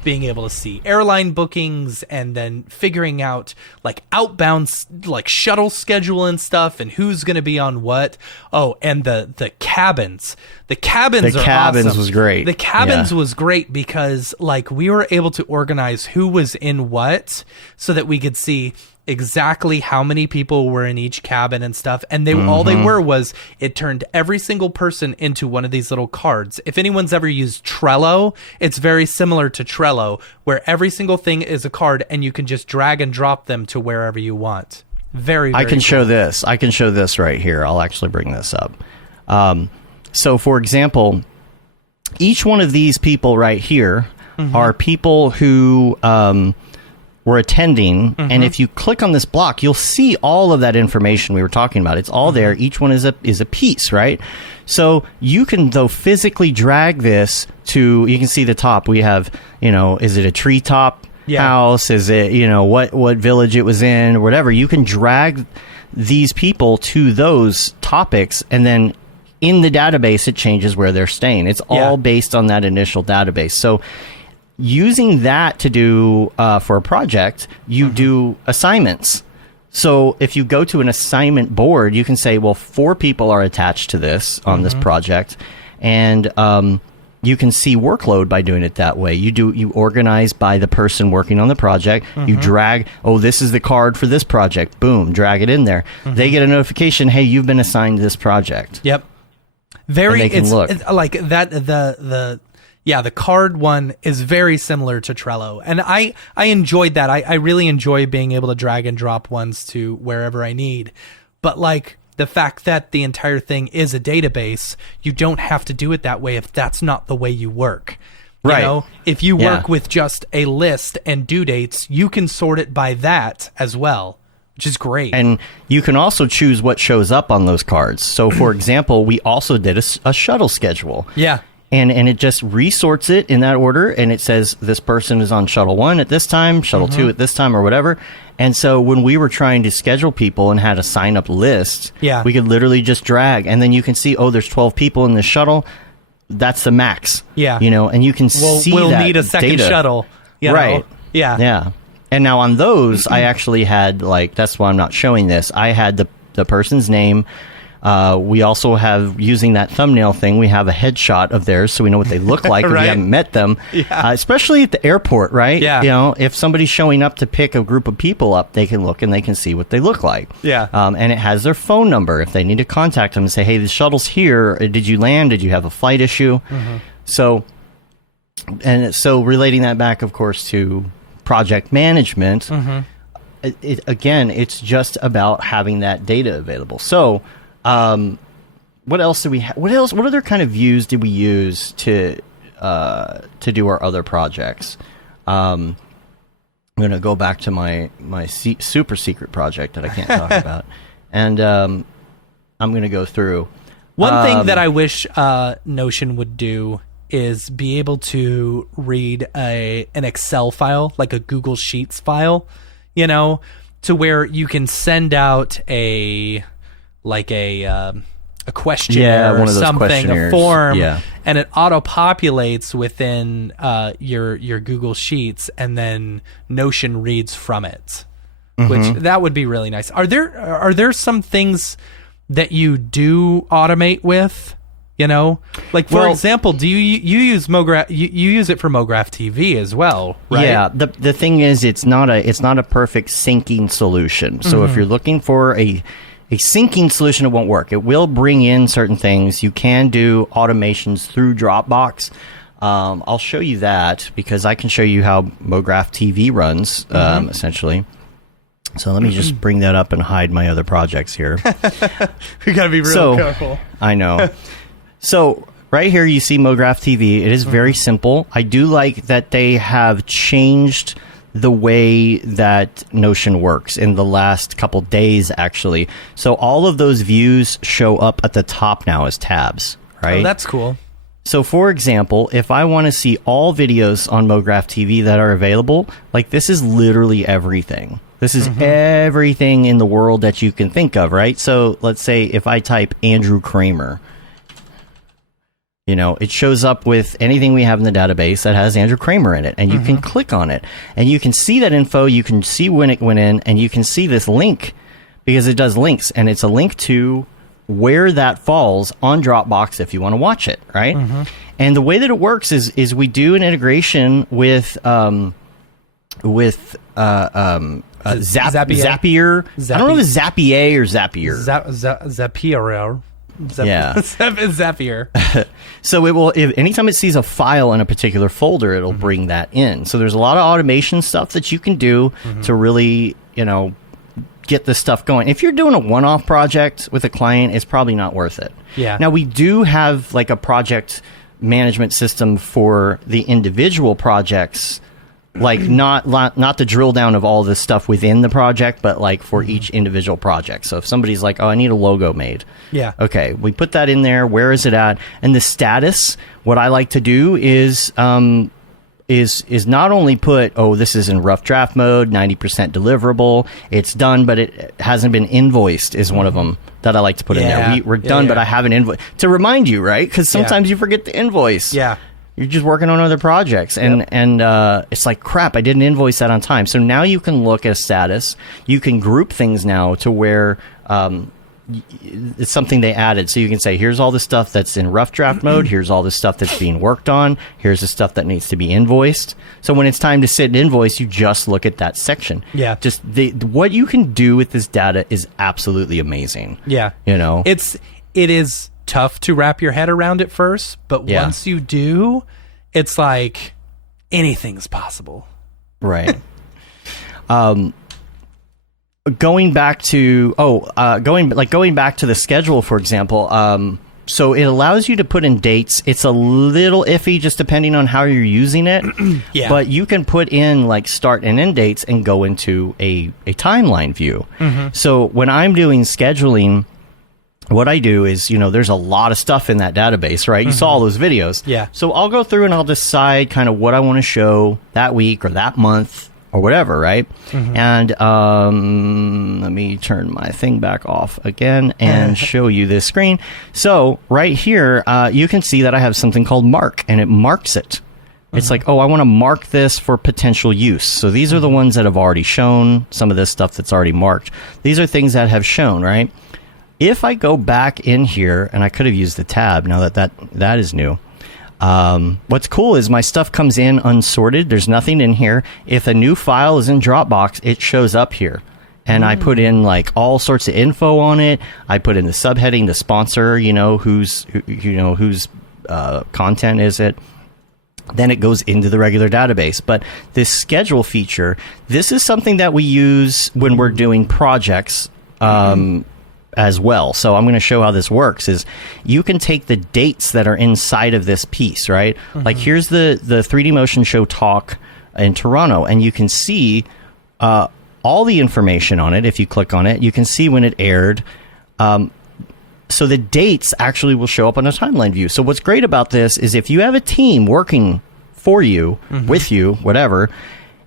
being able to see airline bookings and then figuring out like outbound like shuttle schedule and stuff and who's going to be on what. Oh, and the cabins. The cabins awesome. Was great. The cabins was great because like we were able to organize who was in what so that we could see exactly how many people were in each cabin and stuff, and they all they were was it turned every single person into one of these little cards. If anyone's ever used Trello, it's very similar to Trello, where every single thing is a card and you can just drag and drop them to wherever you want. Very I can cool. show this. I can show this right here. I'll actually bring this up. So for example, each one of these people right here are people who were attending, and if you click on this block, you'll see all of that information we were talking about. It's all there. Each one is a piece, right? So you can, though, physically drag this to, you can see the top. We have, is it a treetop house? Is it, what village it was in or whatever? You can drag these people to those topics, and then in the database, it changes where they're staying. It's all based on that initial database. So using that to do for a project, you do assignments. So if you go to an assignment board, you can say, well, 4 people are attached to this on this project, and you can see workload by doing it that way. You organize by the person working on the project. You drag, this is the card for this project. Boom, drag it in there. They get a notification, hey, you've been assigned this project. Yep. It's like that. The card one is very similar to Trello. And I enjoyed that. I really enjoy being able to drag and drop ones to wherever I need. But like the fact that the entire thing is a database, you don't have to do it that way if that's not the way you work. Right. If you work with just a list and due dates, you can sort it by that as well, which is great. And you can also choose what shows up on those cards. So, for example, we also did a shuttle schedule. Yeah. And it just resorts it in that order, and it says this person is on shuttle 1 at this time, shuttle 2 at this time, or whatever. And so when we were trying to schedule people and had a sign-up list, we could literally just drag, and then you can see, there's 12 people in the shuttle. That's the max. Yeah. And you can see we'll that need a second data. shuttle. Right. Yeah. Yeah. And now on those, I actually had, that's why I'm not showing this. I had the person's name. We also have, using that thumbnail thing, we have a headshot of theirs so we know what they look like. Right. We haven't met them, especially at the airport, right? Yeah. If somebody's showing up to pick a group of people up, they can look and they can see what they look like. Yeah. And it has their phone number if they need to contact them and say, hey, the shuttle's here. Did you land? Did you have a flight issue? So relating that back, of course, to project management, again, it's just about having that data available. So, what else did we have? What other kind of views did we use to do our other projects? I'm going to go back to my super secret project that I can't talk about, and I'm going to go through. One thing that I wish Notion would do is be able to read an Excel file, like a Google Sheets file, to where you can send out a questionnaire or something, a form, and it auto-populates within your Google Sheets, and then Notion reads from it, which that would be really nice. Are there some things that you do automate with? For example, do you use Mograph? You use it for Mograph TV as well, right? Yeah. The thing is, it's not a perfect syncing solution. So if you're looking for a syncing solution, it won't work. It will bring in certain things. You can do automations through Dropbox. I'll show you that because I can show you how Mograph TV runs, essentially. So let me just bring that up and hide my other projects here. We got to be real careful. I know. So right here you see Mograph TV. It is very simple. I do like that they have changed the way that Notion works in the last couple days, actually. So all of those views show up at the top now as tabs, right? Oh, that's cool. So, for example, if I want to see all videos on Mograph TV that are available, this is literally everything. This is everything in the world that you can think of, right? So, let's say if I type Andrew Kramer, it shows up with anything we have in the database that has Andrew Kramer in it, and you can click on it, and you can see that info, you can see when it went in, and you can see this link, because it does links, and it's a link to where that falls on Dropbox if you want to watch it, right? And the way that it works is we do an integration with Zapier. I don't know if it's Zapier or Zapier. Zapier. Zapier. So it will, anytime it sees a file in a particular folder, it'll bring that in. So there's a lot of automation stuff that you can do to really, get this stuff going. If you're doing a one-off project with a client, it's probably not worth it. Yeah. Now we do have a project management system for the individual projects like not the drill down of all this stuff within the project, but like for each individual project. So if somebody's like, oh, I need a logo made. Yeah. Okay, we put that in there. Where is it at? And the status, what I like to do is not only put, oh, this is in rough draft mode, 90% deliverable, it's done, but it hasn't been invoiced is one of them that I like to put in there. We're done, but I haven't invoiced. To remind you, right? Because sometimes you forget to invoice. Yeah. You're just working on other projects, and it's like, crap, I didn't invoice that on time. So now you can look at a status. You can group things now to where it's something they added. So you can say, here's all the stuff that's in rough draft mode. Here's all the stuff that's being worked on. Here's the stuff that needs to be invoiced. So when it's time to sit and invoice, you just look at that section. Yeah. Just what you can do with this data is absolutely amazing. Yeah. You know, it is tough to wrap your head around at first, but once you do, it's like anything's possible. Right. Going back to going back to the schedule, for example. So it allows you to put in dates. It's a little iffy just depending on how you're using it. Yeah. But you can put in like start and end dates and go into a timeline view. Mm-hmm. So when I'm doing scheduling, what I do is, there's a lot of stuff in that database, right? You saw all those videos. Yeah. So I'll go through and I'll decide kind of what I want to show that week or that month or whatever, right? Mm-hmm. And let me turn my thing back off again and show you this screen. So right here, you can see that I have something called mark, and it marks it. It's like, oh, I want to mark this for potential use. So these are the ones that have already shown, some of this stuff that's already marked. These are things that have shown, right? If I go back in here, and I could have used the tab now that is new. What's cool is my stuff comes in unsorted. There's nothing in here. If a new file is in Dropbox, it shows up here. And I put in like all sorts of info on it. I put in the subheading, the sponsor, whose content is it. Then it goes into the regular database. But this schedule feature, this is something that we use when we're doing projects as well. So I'm going to show how this works. Is you can take the dates that are inside of this piece, right? Like here's the 3D Motion Show talk in Toronto, and you can see all the information on it. If you click on it, you can see when it aired. So the dates actually will show up on a timeline view. So what's great about this is if you have a team working for you, with you, whatever,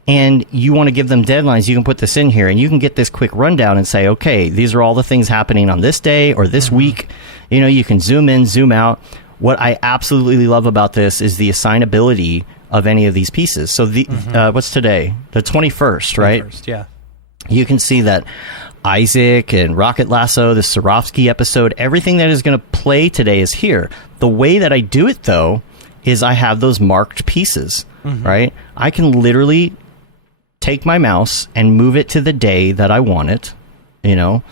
and you want to give them deadlines, you can put this in here, and you can get this quick rundown and say, okay, these are all the things happening on this day or this week. You can zoom in, zoom out. What I absolutely love about this is the assignability of any of these pieces. So what's today? The 21st, right? 21st, yeah. You can see that Isaac and Rocket Lasso, the Swarovski episode, everything that is going to play today is here. The way that I do it, though, is I have those marked pieces, right? I can literally take my mouse and move it to the day that I want it, and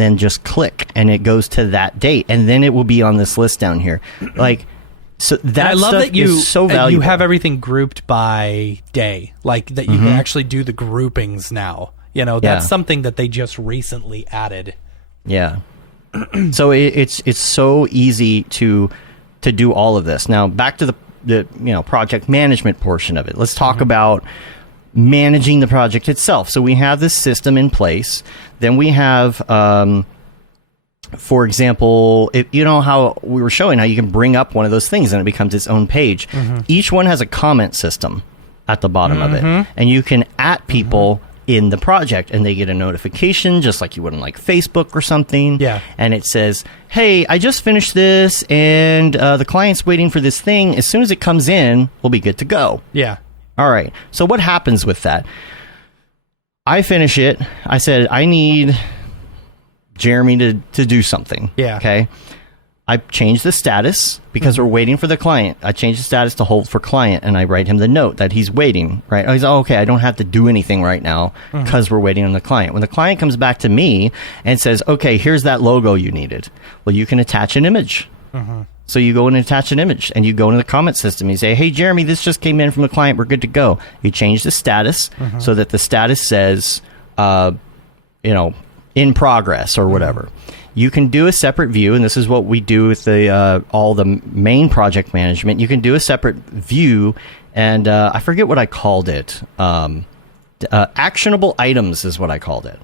then just click, and it goes to that date, and then it will be on this list down here. Like, so that I love stuff that you is so valuable. You have everything grouped by day, like that you can actually do the groupings now. That's something that they just recently added. Yeah. So it's so easy to do all of this. Now back to the project management portion of it. Let's talk about managing the project itself. So we have this system in place. Then we have, for example, how we were showing how you can bring up one of those things and it becomes its own page. Each one has a comment system at the bottom of it, and you can @ people in the project, and they get a notification just like you would on like Facebook or something. Yeah. And it says, hey, I just finished this, and the client's waiting for this thing. As soon as it comes in, we'll be good to go. Yeah. All right. So what happens with that? I finish it. I said, I need Jeremy to do something. Yeah. Okay. I change the status because we're waiting for the client. I change the status to hold for client, and I write him the note that he's waiting, right? He's okay, I don't have to do anything right now because we're waiting on the client. When the client comes back to me and says, okay, here's that logo you needed. Well, you can attach an image. So you go and attach an image, and you go into the comment system. You say, hey, Jeremy, this just came in from the client. We're good to go. You change the status so that the status says, in progress or whatever. you can do a separate view, and this is what we do with the all the main project management. You can do a separate view, and I forget what I called it. Actionable items is what I called it.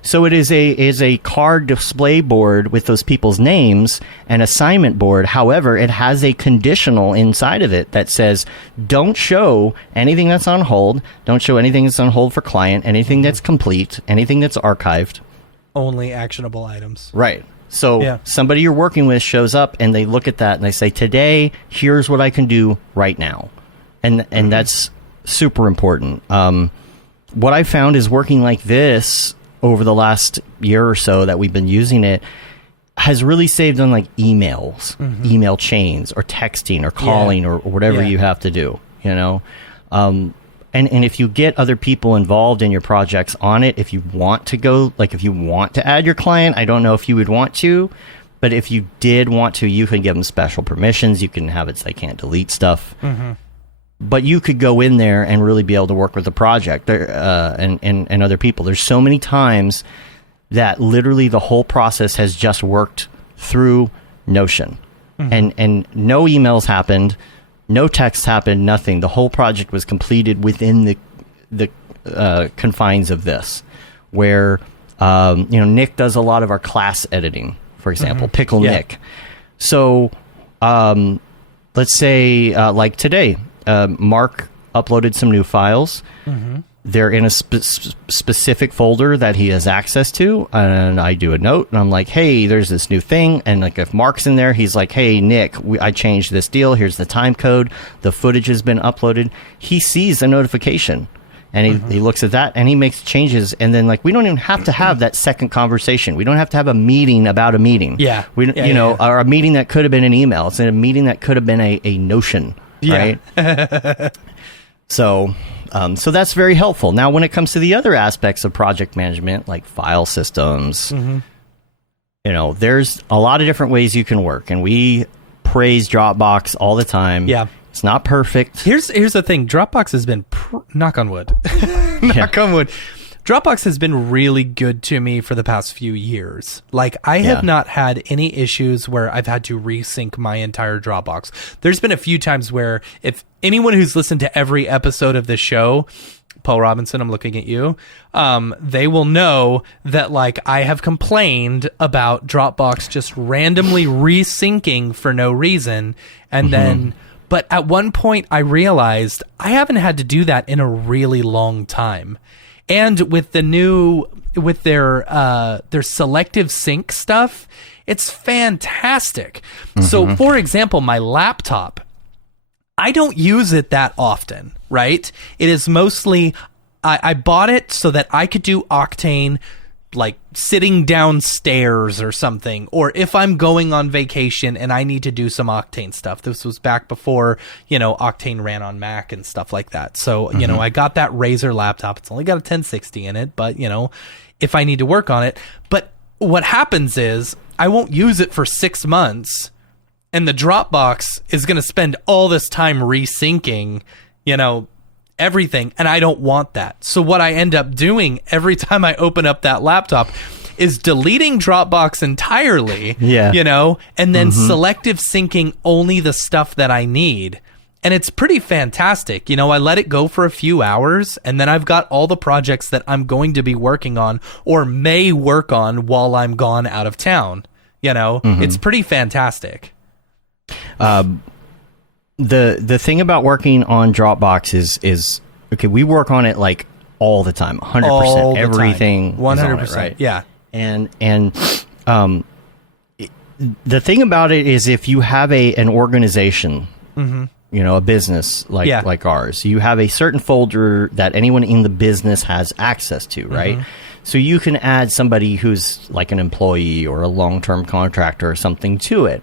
So it is a card display board with those people's names, an assignment board. However, it has a conditional inside of it that says, don't show anything that's on hold, don't show anything that's on hold for client, anything that's complete, anything that's archived. Only actionable items. Right. So somebody you're working with shows up and they look at that and they say, today, here's what I can do right now. And that's super important. What I found is working like this over the last year or so that we've been using it has really saved on like emails, email chains, or texting, or calling, or whatever you have to do, you know? And if you get other people involved in your projects on it, if you want to go, like if you want to add your client, I don't know if you would want to, but if you did want to, you can give them special permissions. You can have it so they can't delete stuff. But you could go in there and really be able to work with the project and other people. There's so many times that literally the whole process has just worked through Notion. And no emails happened, no texts happened, nothing. The whole project was completed within the confines of this, where Nick does a lot of our class editing, for example, Pickle Nick. So let's say like today, Mark uploaded some new files. They're in a specific folder that he has access to, and I do a note, and I'm like, hey, there's this new thing, and like if Mark's in there, he's like, hey, Nick, I changed this deal, here's the time code, the footage has been uploaded. He sees a notification, and he looks at that, and he makes changes, and then like we don't even have to have that second conversation. We don't have to have a meeting about a meeting. Or a meeting that could have been an email. It's a meeting that could have been a Notion. Right. So that's very helpful. Now, when it comes to the other aspects of project management, like file systems, there's a lot of different ways you can work, and we praise Dropbox all the time. It's not perfect. Here's the thing. Dropbox has been knock on wood. Knock on wood. Dropbox has been really good to me for the past few years. Like, I have not had any issues where I've had to resync my entire Dropbox. There's been a few times where, if anyone who's listened to every episode of the show, Paul Robinson, I'm looking at you, they will know that, like, I have complained about Dropbox just randomly resyncing for no reason. And then, but at one point I realized I haven't had to do that in a really long time. And with with their selective sync stuff, it's fantastic. So, for example, my laptop, I don't use it that often, right? It is mostly, I bought it so that I could do Octane, like sitting downstairs or something, or if I'm going on vacation and I need to do some Octane stuff. This was back before, Octane ran on Mac and stuff like that. So, I got that Razer laptop. It's only got a 1060 in it, but, if I need to work on it. But what happens is I won't use it for 6 months, and the Dropbox is going to spend all this time resyncing, everything, and I don't want that. So what I end up doing every time I open up that laptop is deleting Dropbox entirely, and then selective syncing only the stuff that I need. And it's pretty fantastic. I let it go for a few hours, and then I've got all the projects that I'm going to be working on or may work on while I'm gone out of town. It's pretty fantastic. The thing about working on Dropbox is okay, we work on it like all the time, 100%. Everything 100%, right? Yeah. And the thing about it is, if you have an organization, a business like ours, you have a certain folder that anyone in the business has access to, right? So you can add somebody who's like an employee or a long-term contractor or something to it.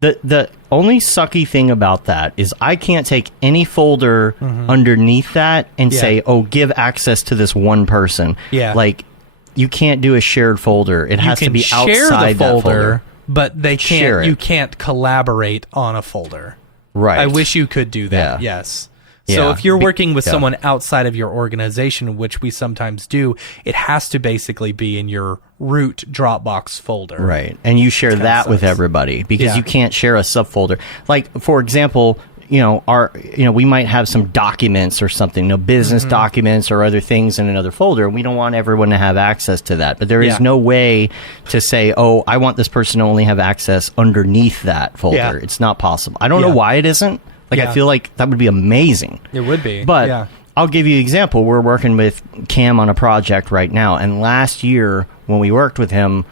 The only sucky thing about that is I can't take any folder underneath that and say, oh, give access to this one person. Like, you can't do a shared folder. It has to be outside that folder. But they can't. You can't collaborate on a folder. Right. I wish you could do that. Yes. So if you're working with someone outside of your organization, which we sometimes do, it has to basically be in your root Dropbox folder. Right. And you share that with everybody because you can't share a subfolder. Like, for example, we might have some documents or something, business documents or other things in another folder. We don't want everyone to have access to that. But there is no way to say, oh, I want this person to only have access underneath that folder. Yeah. It's not possible. I don't know why it isn't. I feel like that would be amazing. It would be. But I'll give you an example. We're working with Cam on a project right now. And last year, when we worked with him,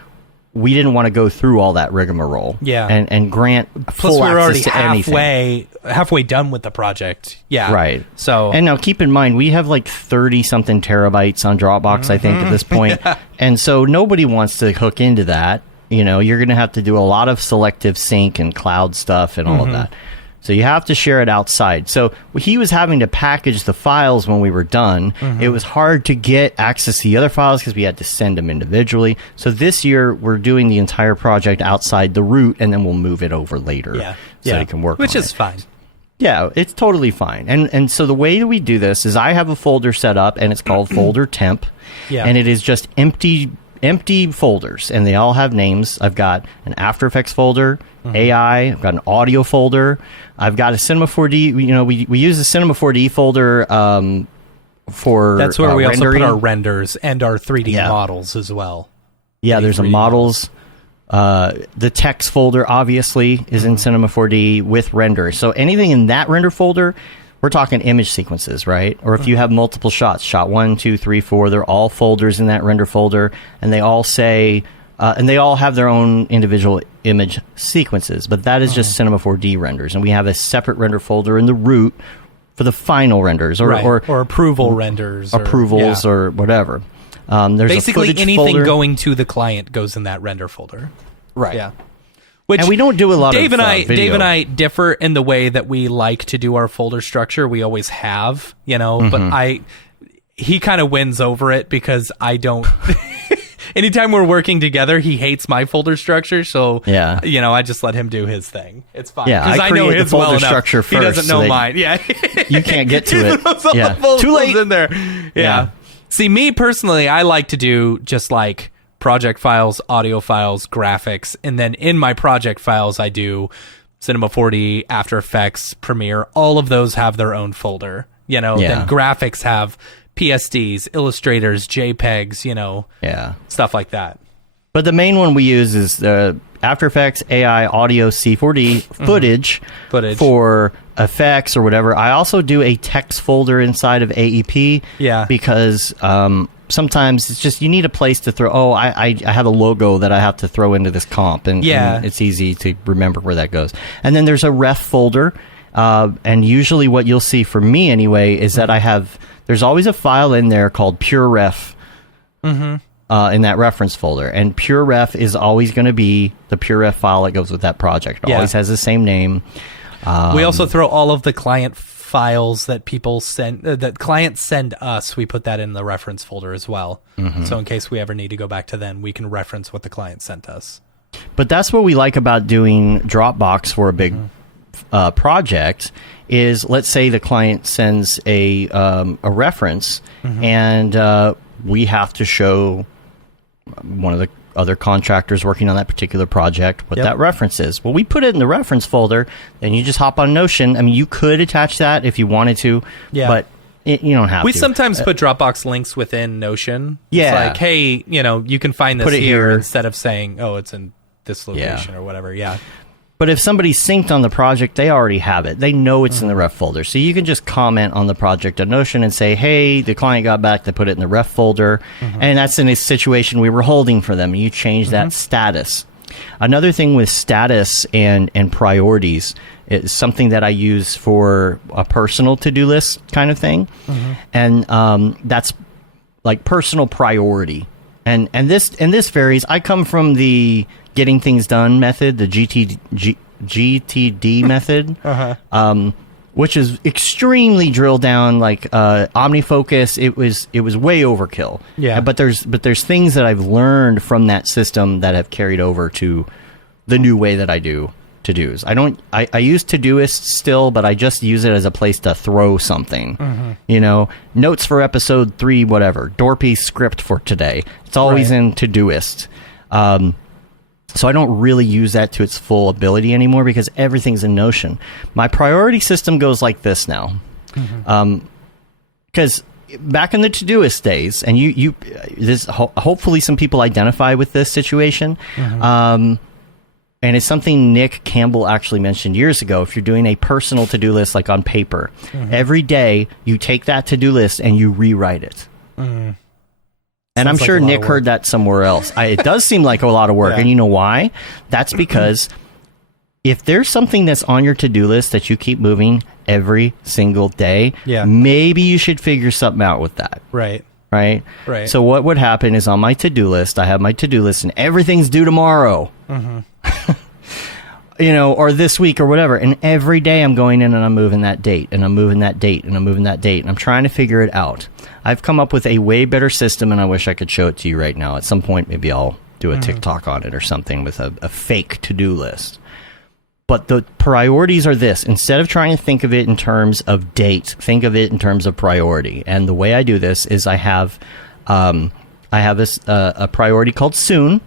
we didn't want to go through all that rigmarole. Yeah. And grant Plus, full we were access already to anything. halfway done with the project. Yeah. Right. So, and now keep in mind, we have like 30-something terabytes on Dropbox, I think, at this point. And so nobody wants to hook into that. You're going to have to do a lot of selective sync and cloud stuff and all of that. So you have to share it outside. So he was having to package the files when we were done. It was hard to get access to the other files because we had to send them individually. So this year, we're doing the entire project outside the root, and then we'll move it over later so it can work Which on is it. fine. Yeah, it's totally fine. And so the way that we do this is I have a folder set up, and it's called folder temp. Yeah. And it is just empty folders, and they all have names. I've got an After Effects folder, AI, I've got an audio folder, I've got a Cinema 4D. We use the Cinema 4D folder for that's where we rendering. also put our renders and our 3D models as well. Yeah, there's a models. The text folder obviously is in Cinema 4D with render. So anything in that render folder, we're talking image sequences, right? Or if you have multiple shots, shot 1, 2, 3, 4, they're all folders in that render folder, and they all say, and they all have their own individual image sequences, but that is just Cinema 4D renders, and we have a separate render folder in the root for the final renders, or approval renders, approvals, or whatever. There's basically a anything folder going to the client goes in that render folder, right? Yeah. Which and we don't do a lot Dave of Dave video. and I differ in the way that we like to do our folder structure. We always have, but he kind of wins over it because I don't. Anytime we're working together, he hates my folder structure, so I just let him do his thing. It's fine. Yeah, because I know create his the folder well enough. structure He first, doesn't know so mine. Yeah, you can't get to it. Yeah, Too late in there. Yeah. See, me personally, I like to do just like project files, audio files, graphics, and then in my project files, I do Cinema 4D, After Effects, Premiere. All of those have their own folder. Then graphics have PSDs, illustrators, JPEGs, stuff like that. But the main one we use is the After Effects, AI, Audio, C4D, footage for effects or whatever. I also do a text folder inside of AEP because sometimes it's just you need a place to throw, I have a logo that I have to throw into this comp, and it's easy to remember where that goes. And then there's a ref folder, and usually what you'll see for me anyway is that there's always a file in there called pure ref. In that reference folder, and pure ref is always going to be the pure ref file that goes with that project. It always has the same name. We also throw all of the client files that people send, that clients send us. We put that in the reference folder as well. So in case we ever need to go back to them, we can reference what the client sent us. But that's what we like about doing Dropbox for a big project. Is let's say the client sends a reference, and we have to show one of the other contractors working on that particular project what that reference is. Well, we put it in the reference folder, and you just hop on Notion. I mean, you could attach that if you wanted to, but you don't have to. We sometimes put Dropbox links within Notion. Yeah. It's like, hey, you can find this Put it here instead of saying, oh, it's in this location or whatever. Yeah. But if somebody's synced on the project, they already have it. They know it's in the ref folder. So you can just comment on the project on Notion and say, hey, the client got back, they put it in the ref folder. And that's in a situation we were holding for them. And you change that status. Another thing with status and priorities is something that I use for a personal to-do list kind of thing. And that's like personal priority. And this varies. I come from the getting things done method, the GTD method, which is extremely drilled down, like OmniFocus. It was way overkill. Yeah. But there's things that I've learned from that system that have carried over to the new way that I do to-dos. I use Todoist still, but I just use it as a place to throw something. You know, notes for episode 3, whatever. Dorpy's script for today. It's always in Todoist. So I don't really use that to its full ability anymore because everything's in Notion. My priority system goes like this now. Because back in the Todoist days, and hopefully some people identify with this situation, and it's something Nick Campbell actually mentioned years ago. If you're doing a personal to-do list, like on paper, every day you take that to-do list and you rewrite it. And I'm sure Nick heard that somewhere else. It does seem like a lot of work. And you know why? That's because if there's something that's on your to-do list that you keep moving every single day, maybe you should figure something out with that. Right. So what would happen is on my to-do list, I have my to-do list and everything's due tomorrow. You know, or this week or whatever. And every day I'm going in and I'm moving that date and I'm moving that date and I'm moving that date and I'm trying to figure it out. I've come up with a way better system and I wish I could show it to you right now. At some point, maybe I'll do a TikTok on it or something with a fake to-do list. But the priorities are this. Instead of trying to think of it in terms of date, think of it in terms of priority. And the way I do this is I have a priority called soon.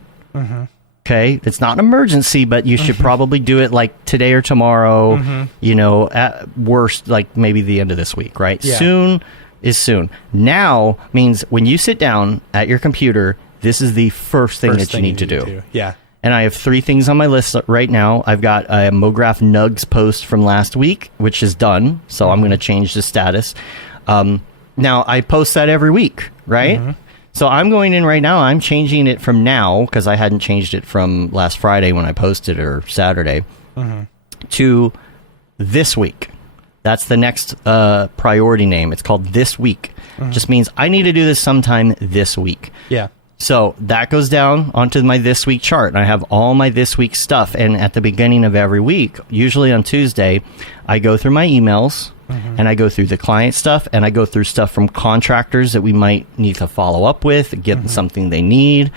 Okay, it's not an emergency, but you should probably do it like today or tomorrow, you know, at worst, like maybe the end of this week, right? Soon is soon. Now means when you sit down at your computer, this is the first thing that you need to do. And I have 3 things on my list right now. I've got a Mograph Nugs post from last week, which is done, so I'm going to change the status. Now, I post that every week, right? So I'm going in right now. I'm changing it from now, because I hadn't changed it from last Friday when I posted, or Saturday, to this week. That's the next priority name. It's called This Week. Just means I need to do this sometime this week. So that goes down onto my This Week chart. And I have all my This Week stuff. And at the beginning of every week, usually on Tuesday, I go through my emails. And I go through the client stuff, and I go through stuff from contractors that we might need to follow up with, get something they need.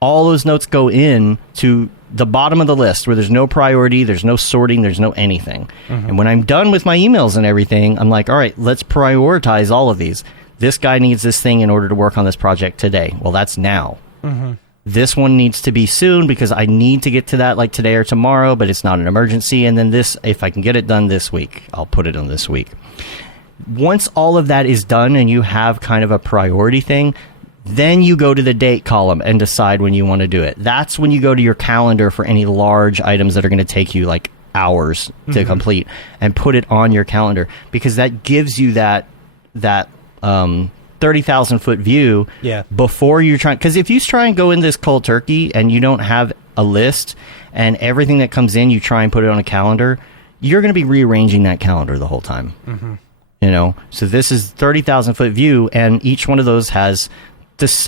All those notes go in to the bottom of the list where there's no priority, there's no sorting, there's no anything. And when I'm done with my emails and everything, I'm like, all right, let's prioritize all of these. This guy needs this thing in order to work on this project today. Well, that's now. This one needs to be soon because I need to get to that like today or tomorrow, but it's not an emergency. And then this, if I can get it done this week, I'll put it on this week. Once all of that is done and you have kind of a priority thing, then you go to the date column and decide when you want to do it. That's when you go to your calendar for any large items that are going to take you like hours to complete, and put it on your calendar, because that gives you that 30,000 foot view before you're trying. Because if you try and go in this cold turkey and you don't have a list and everything that comes in, you try and put it on a calendar, you're going to be rearranging that calendar the whole time. You know, so this is 30,000 foot view, and each one of those has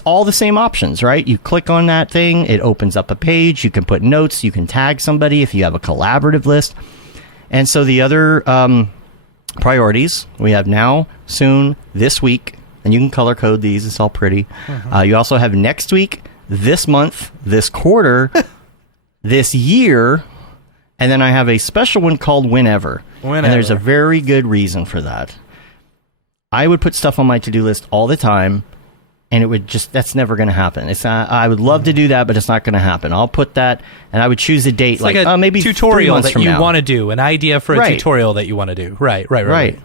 all the same options, right? You click on that thing, it opens up a page. You can put notes, you can tag somebody if you have a collaborative list. And so the other priorities we have now, soon, this week. And you can color code these. It's all pretty. You also have next week, this month, this quarter, this year, and then I have a special one called Whenever. And there's a very good reason for that. I would put stuff on my to-do list all the time, and it would just, that's never going to happen. It's not, I would love to do that, but it's not going to happen. I'll put that, and I would choose a date, like maybe tutorial 3 months that from you now. want to do, an idea for a tutorial that you want to do. Right.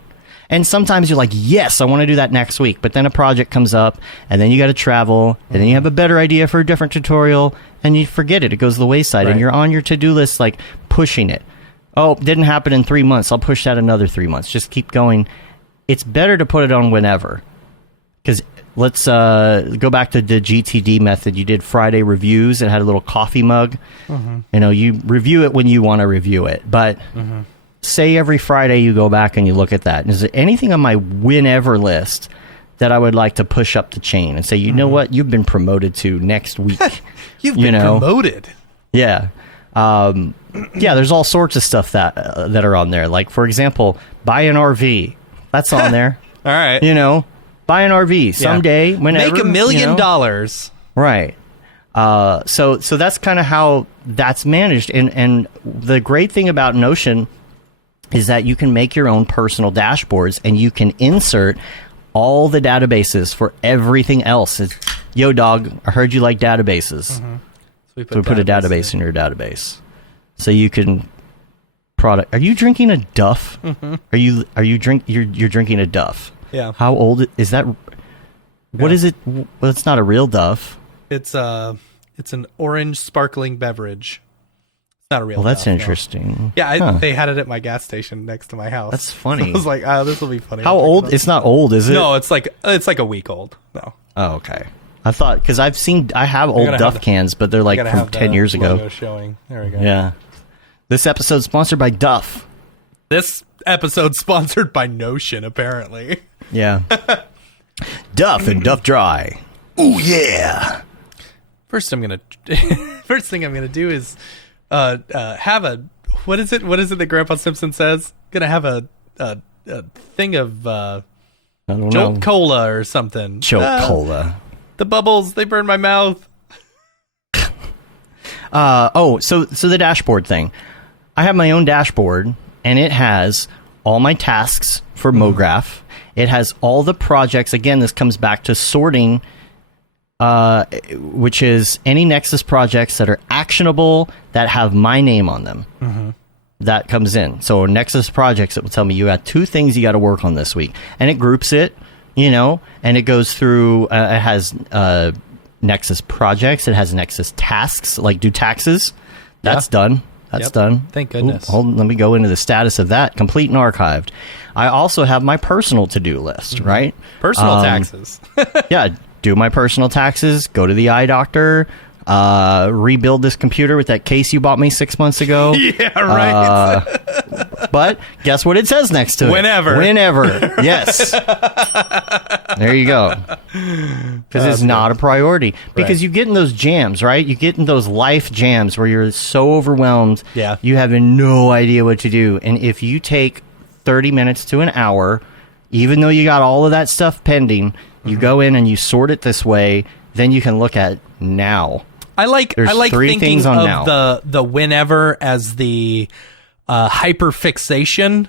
And sometimes you're like, yes, I want to do that next week. But then a project comes up, and then you got to travel, and then you have a better idea for a different tutorial, and you forget it. It goes to the wayside, and you're on your to-do list, like, pushing it. Oh, didn't happen in 3 months. I'll push that another 3 months. Just keep going. It's better to put it on whenever. Because let's go back to the GTD method. You did Friday reviews. It had a little coffee mug. You know, you review it when you want to review it. But... say every Friday you go back and you look at that. Is there anything on my whenever list that I would like to push up the chain and say, you know what, you've been promoted to next week. You've been promoted. Yeah. There's all sorts of stuff that are on there. Like, for example, buy an RV. That's on there. All right. You know, buy an RV someday, whenever. Make $1 million. Right. So that's kind of how that's managed. And the great thing about Notion is that you can make your own personal dashboards, and you can insert all the databases for everything else. Yo, dog, I heard you like databases. Mm-hmm. So we put a database in your database. So you can product. Are you drinking a Duff? Mm-hmm. You're drinking a Duff? Yeah. How old is that? What is it? Well, it's not a real Duff. It's an orange sparkling beverage. It's not a real. Well, that's Duff, interesting. No. Yeah, they had it at my gas station next to my house. That's funny. So I was like, oh, this will be funny. How old? It's not old, is it? No, it's like a week old. No. Oh, okay. I thought, because I have old Duff cans, but they're like from 10 years ago. Showing. There we go. Yeah. This episode's sponsored by Duff. This episode's sponsored by Notion, apparently. Yeah. Duff and Duff Dry. Ooh, yeah. First thing I'm gonna do is have a what is it that Grandpa Simpson says? Gonna have a thing of I don't Jolt know. Cola or something. Jolt Cola. The bubbles, they burn my mouth. So the dashboard thing. I have my own dashboard, and it has all my tasks for Mograph. It has all the projects. Again, this comes back to sorting, which is any Nexus projects that are actionable that have my name on them. Mm-hmm. That comes in. So Nexus projects, it will tell me you got 2 things you got to work on this week, and it groups it, and it goes through. It has Nexus projects. It has Nexus tasks, like do taxes. That's done. That's done. Thank goodness. Let me go into the status of that. Complete and archived. I also have my personal to-do list, right? Personal taxes. Yeah, do my personal taxes, go to the eye doctor, rebuild this computer with that case you bought me 6 months ago. Yeah, right. But guess what it says next to it? Whenever. Yes. There you go. Because it's not a priority. Because you get in those jams, right? You get in those life jams where you're so overwhelmed. Yeah. You have no idea what to do. And if you take 30 minutes to an hour, even though you got all of that stuff pending, you go in and you sort it this way, then you can look at now. I like thinking of the whenever as the hyperfixation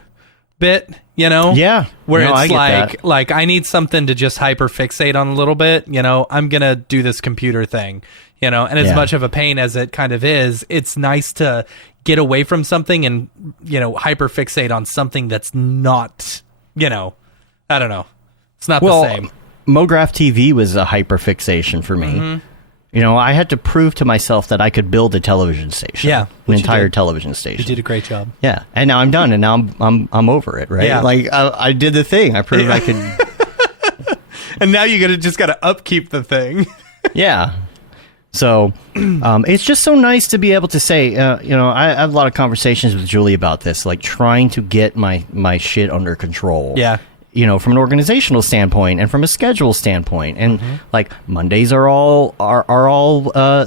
bit, Yeah. where No, it's like I need something to just hyperfixate on a little bit, I'm gonna do this computer thing, and as much of a pain as it kind of is, it's nice to get away from something and hyperfixate on something that's not, I don't know, it's not the same. Mograph TV was a hyperfixation for me. Mm-hmm. I had to prove to myself that I could build a television station. Yeah, an entire television station. You did a great job. Yeah, and now I'm done, and now I'm over it. Right? Yeah. Like I did the thing. I proved I could. And now you just gotta upkeep the thing. Yeah. So it's just so nice to be able to say, I have a lot of conversations with Julie about this, like trying to get my shit under control. Yeah. From an organizational standpoint and from a schedule standpoint, and like Mondays are all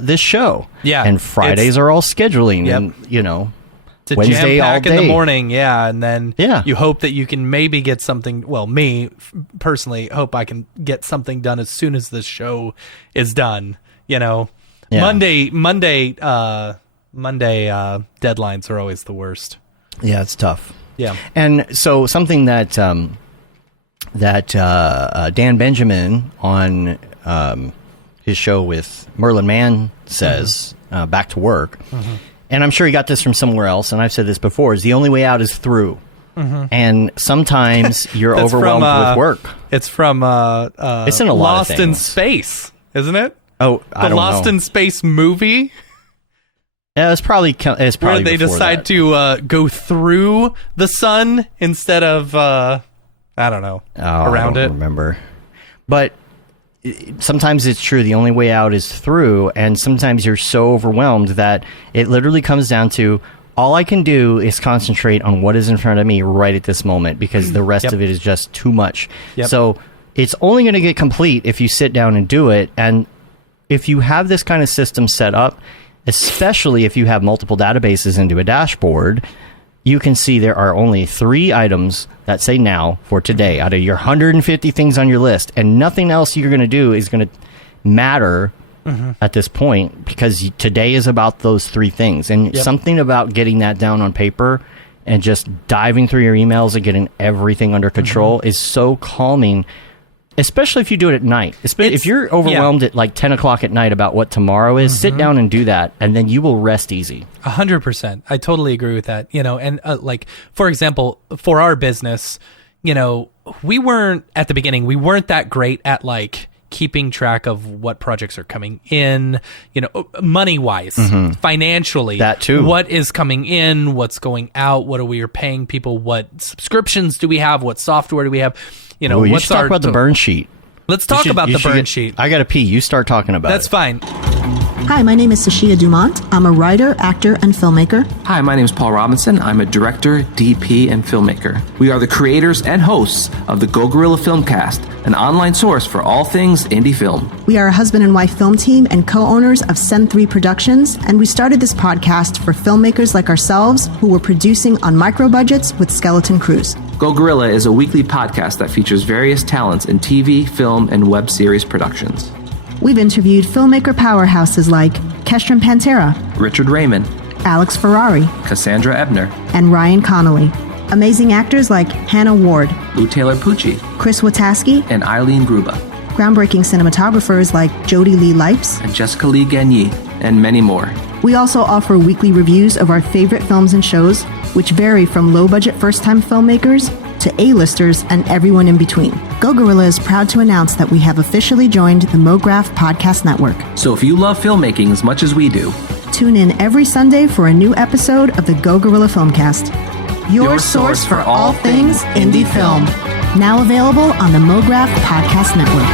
this show, and Fridays are all scheduling, and it's Wednesday jam all pack day in the morning, and then Yeah. you hope that you can maybe get something. Well, me personally hope I can get something done as soon as this show is done. Monday deadlines are always the worst. Yeah, it's tough. Yeah, and so something that Dan Benjamin on his show with Merlin Mann says, Back to Work, and I'm sure he got this from somewhere else, and I've said this before, is the only way out is through. And sometimes you're overwhelmed with work. It's from it's in a lot Lost of in things. Space, isn't it? Oh, I don't Lost know. in Space movie. Yeah, it's probably where they decide to go through the sun instead of I don't know, around I don't remember. But sometimes it's true. The only way out is through, and sometimes you're so overwhelmed that it literally comes down to all I can do is concentrate on what is in front of me right at this moment, because the rest of it is just too much. So it's only going to get complete if you sit down and do it. And if you have this kind of system set up, especially if you have multiple databases into a dashboard, you can see there are only 3 items that say now for today out of your 150 things on your list, and nothing else you're going to do is going to matter at this point, because today is about those three things. And something about getting that down on paper and just diving through your emails and getting everything under control is so calming, especially if you do it at night. If you're overwhelmed at like 10 o'clock at night about what tomorrow is, sit down and do that, and then you will rest easy. 100%. I totally agree with that. And like, for example, for our business, we weren't at the beginning, we weren't that great at like keeping track of what projects are coming in, money wise, financially, that too. What is coming in, what's going out, what are we paying people, what subscriptions do we have, what software do we have, you should talk about the burn sheet. Let's talk about the burn sheet. I gotta pee. You start talking about it. That's fine. Hi, my name is Sashia Dumont. I'm a writer, actor, and filmmaker. Hi, my name is Paul Robinson. I'm a director, DP, and filmmaker. We are the creators and hosts of the Go Gorilla Filmcast, an online source for all things indie film. We are a husband and wife film team and co-owners of Send 3 Productions, and we started this podcast for filmmakers like ourselves who were producing on micro budgets with skeleton crews. Go Gorilla is a weekly podcast that features various talents in TV, film, and web series productions. We've interviewed filmmaker powerhouses like Kestrin Pantera, Richard Raymond, Alex Ferrari, Cassandra Ebner, and Ryan Connolly. Amazing actors like Hannah Ward, Lou Taylor Pucci, Chris Wataski, and Eileen Gruba. Groundbreaking cinematographers like Jody Lee Lipes, and Jessica Lee Gagné, and many more. We also offer weekly reviews of our favorite films and shows, which vary from low-budget first-time filmmakers to A-listers and everyone in between. Go Gorilla is proud to announce that we have officially joined the Mograph Podcast Network. So if you love filmmaking as much as we do, tune in every Sunday for a new episode of the Go Gorilla Filmcast, your source for all things indie film. Now available on the Mograph Podcast Network.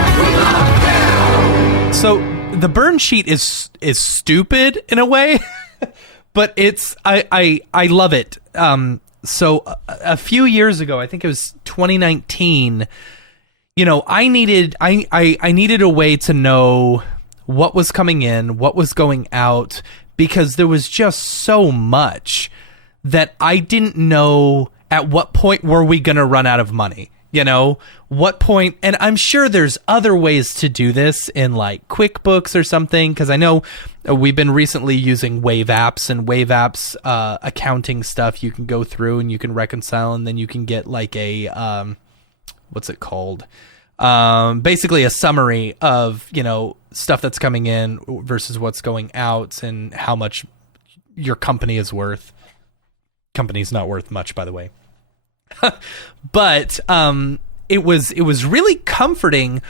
So the burn sheet is stupid in a way, but I love it. So a few years ago, I think it was 2019, I needed a way to know what was coming in, what was going out, because there was just so much that I didn't know at what point were we going to run out of money. What point, and I'm sure there's other ways to do this in like QuickBooks or something, because I know we've been recently using Wave Apps, and Wave Apps accounting stuff you can go through and you can reconcile, and then you can get like a, what's it called? Basically a summary of, stuff that's coming in versus what's going out and how much your company is worth. Company's not worth much, by the way. But it was really comforting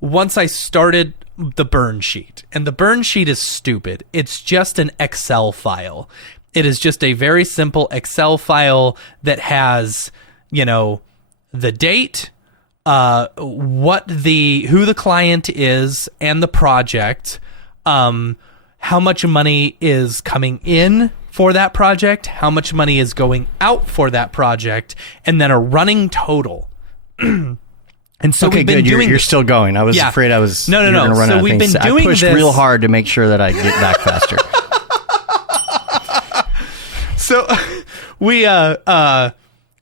once I started the burn sheet. And the burn sheet is stupid. It's just an Excel file. It is just a very simple Excel file that has, the date, who the client is and the project, how much money is coming in for that project, how much money is going out for that project, and then a running total. And so okay, we've been good. doing. You're still going. I was afraid I was. No. Going to run so out of we've things. been doing I pushed this real hard to make sure that I get back faster.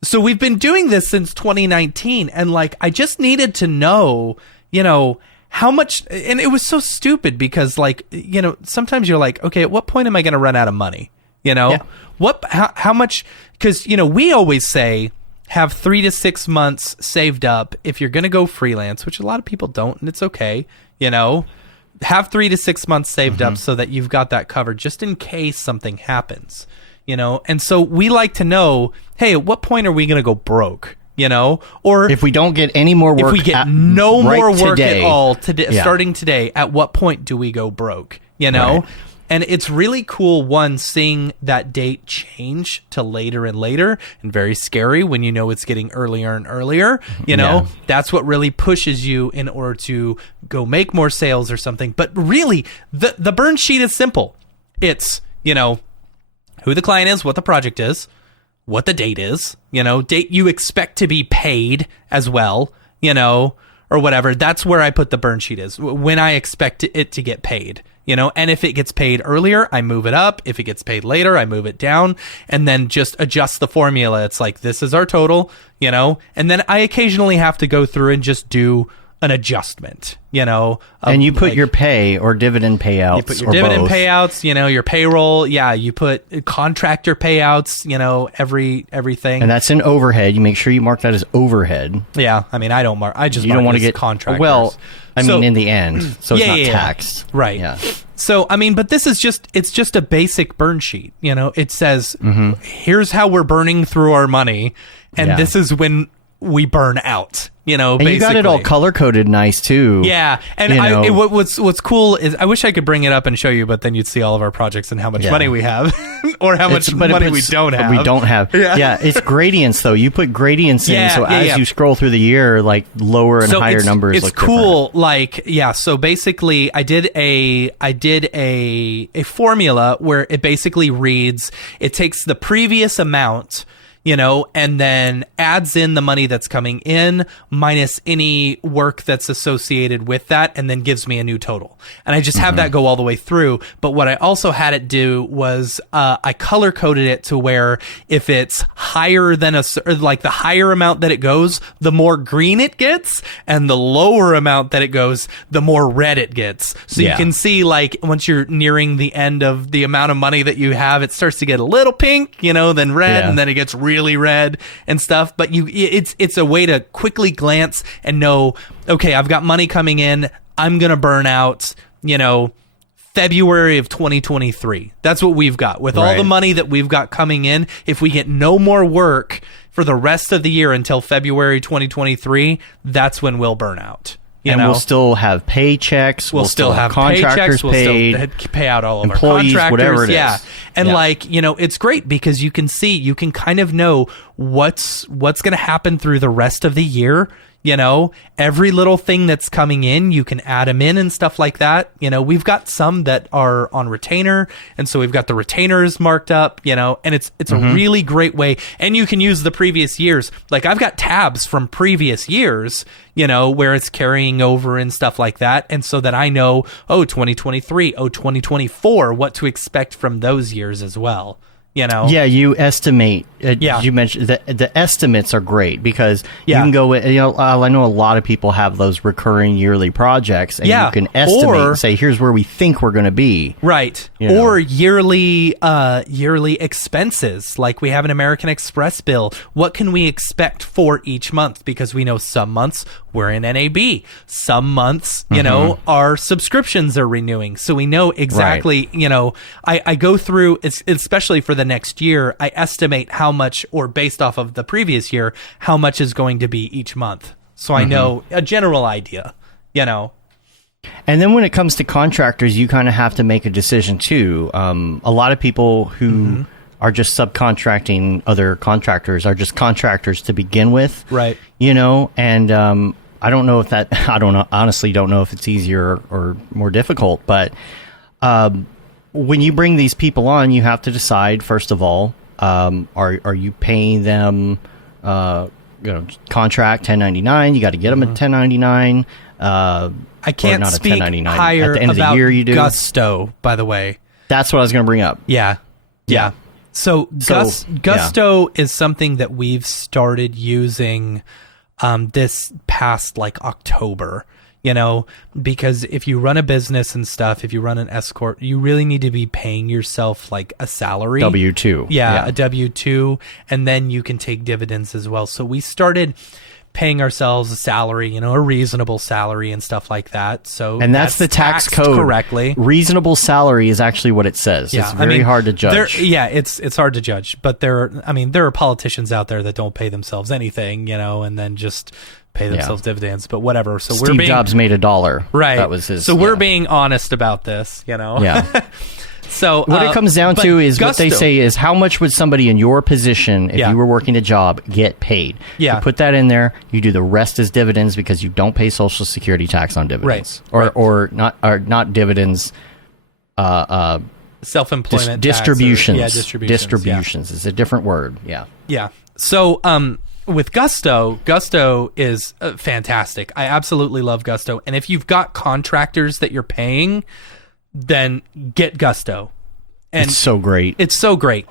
So we've been doing this since 2019, and like I just needed to know, how much, and it was so stupid because like, sometimes you're like, okay, at what point am I going to run out of money? How much, because, we always say have 3 to 6 months saved up if you're going to go freelance, which a lot of people don't, and it's okay, have 3 to 6 months saved up so that you've got that covered just in case something happens, and so we like to know, hey, at what point are we going to go broke? Or if we don't get any more work, if we get no more work today, at all today, starting today, at what point do we go broke? Right. And it's really cool, seeing that date change to later and later, and very scary when it's getting earlier and earlier. That's what really pushes you in order to go make more sales or something. But really, the burn sheet is simple. It's who the client is, what the project is, what the date is, date you expect to be paid as well, or whatever. That's where I put the burn sheet is, when I expect it to get paid, and if it gets paid earlier, I move it up. If it gets paid later, I move it down, and then just adjust the formula. It's like, this is our total, and then I occasionally have to go through and just do an adjustment, you know. And you put your pay or dividend payouts. You put your dividend payouts, you know, your payroll. Yeah, you put contractor payouts, you know, everything. And that's in overhead. You make sure you mark that as overhead. Yeah, I mean, I don't mark. I just you don't want to get contractors. Well, I mean, in the end, so it's not taxed, right? Yeah. So, I mean, but this is it's just a basic burn sheet. You know, it says, here's how we're burning through our money, and this is when we burn out. You know, and basically. You got it all color coded nice too. Yeah, and what's cool is I wish I could bring it up and show you, but then you'd see all of our projects and how much money we have, or how much money we don't have. We don't have. Yeah, it's gradients though. You put gradients in, so as you scroll through the year, like lower and higher numbers. It's look cool. Different. Like so basically, I did a formula where it basically reads. It takes the previous amount, you know, and then adds in the money that's coming in minus any work that's associated with that, and then gives me a new total. And I just have that go all the way through. But what I also had it do was I color coded it to where if it's higher than like the higher amount that it goes, the more green it gets, and the lower amount that it goes, the more red it gets. So you can see, like, once you're nearing the end of the amount of money that you have, it starts to get a little pink, you know, then red, and then it gets really red and stuff. But it's a way to quickly glance and know, okay, I've got money coming in, I'm gonna burn out, you know, February of 2023. That's what we've got with all the money that we've got coming in. If we get no more work for the rest of the year until February 2023, that's when we'll burn out. We'll still have paychecks. We'll still have contractors paid. We'll still pay out all of employees, our contractors. Whatever it is. Yeah. And like, you know, it's great because you can kind of know what's going to happen through the rest of the year. You know, every little thing that's coming in, you can add them in and stuff like that. You know, we've got some that are on retainer, and so we've got the retainers marked up, you know, and it's a really great way. And you can use the previous years. Like, I've got tabs from previous years, you know, where it's carrying over and stuff like that. And so that I know, 2023, 2024, what to expect from those years as well. You know, you estimate. You mentioned the estimates are great because you can go with, you know, I know a lot of people have those recurring yearly projects, and you can estimate and say, here's where we think we're going to be, right? Or yearly expenses, like we have an American Express bill. What can we expect for each month? Because we know some months we're in NAB, some months, you know, our subscriptions are renewing, so we know exactly. You know, I go through, especially for the next year, I estimate how much, or based off of the previous year, how much is going to be each month. So I know a general idea, you know. And then when it comes to contractors, you kind of have to make a decision too. A lot of people who are just subcontracting other contractors are just contractors to begin with. Right. You know, and I don't know if that, honestly don't know if it's easier or more difficult, but when you bring these people on, you have to decide, first of all, are you paying them, contract 1099? You got to get them at 1099. I can't not speak higher at the end about of the year, you do. Gusto, by the way. That's what I was going to bring up. Yeah. So Gusto is something that we've started using this past like October. You know, because if you run a business and stuff, if you run an escort, you really need to be paying yourself like a salary. W-2. Yeah, a W-2, and then you can take dividends as well. So we started paying ourselves a salary, you know, a reasonable salary and stuff like that. So and that's the tax code correctly. Reasonable salary is actually what it says. Yeah, it's very hard to judge. It's hard to judge, but there are politicians out there that don't pay themselves anything, you know, and then just pay themselves dividends, but whatever. So Steve Jobs made $1. Right. That was his. So we're being honest about this, you know. Yeah. So what it comes down to is what they say is how much would somebody in your position, if you were working a job, get paid? Yeah. You put that in there. You do the rest as dividends because you don't pay Social Security tax on dividends, or not dividends. Self-employment distributions. Distributions is a different word. Yeah. Yeah. So with Gusto is fantastic. I absolutely love Gusto, and if you've got contractors that you're paying, then get Gusto. And it's so great. It's so great.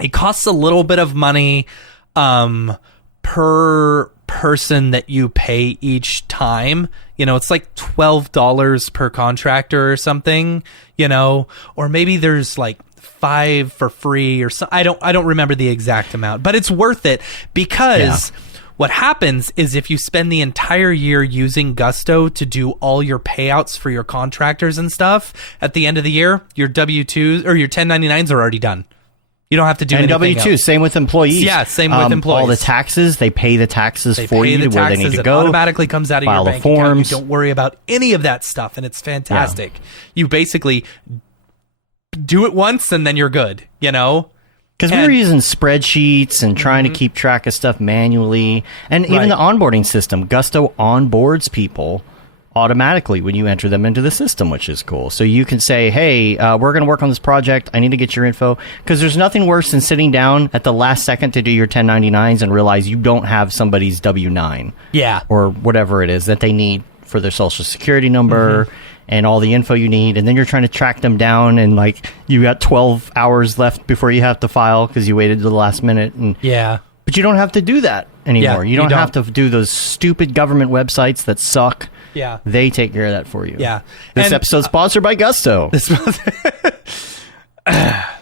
It costs a little bit of money per person that you pay each time. It's like $12 per contractor or something, or maybe there's like 5 for free or so. I don't remember the exact amount, but it's worth it because what happens is if you spend the entire year using Gusto to do all your payouts for your contractors and stuff, at the end of the year, your W-2s or your 1099s are already done. You don't have to do anything W-2, else. Same with employees. Yeah, same with employees. All the taxes, they pay the taxes for you to where they need to go. It automatically comes out of your bank account. You don't worry about any of that stuff, and it's fantastic. You basically do it once, and then you're good, Because we were using spreadsheets and trying to keep track of stuff manually. And even the onboarding system, Gusto onboards people automatically when you enter them into the system, which is cool. So you can say, hey, we're going to work on this project. I need to get your info. Because there's nothing worse than sitting down at the last second to do your 1099s and realize you don't have somebody's W-9. Yeah. Or whatever it is that they need for their social security number and all the info you need. And then you're trying to track them down and like you got 12 hours left before you have to file because you waited to the last minute. And but you don't have to do that anymore. You don't have to do those stupid government websites that suck. Yeah. They take care of that for you. Yeah. This episode's sponsored by Gusto.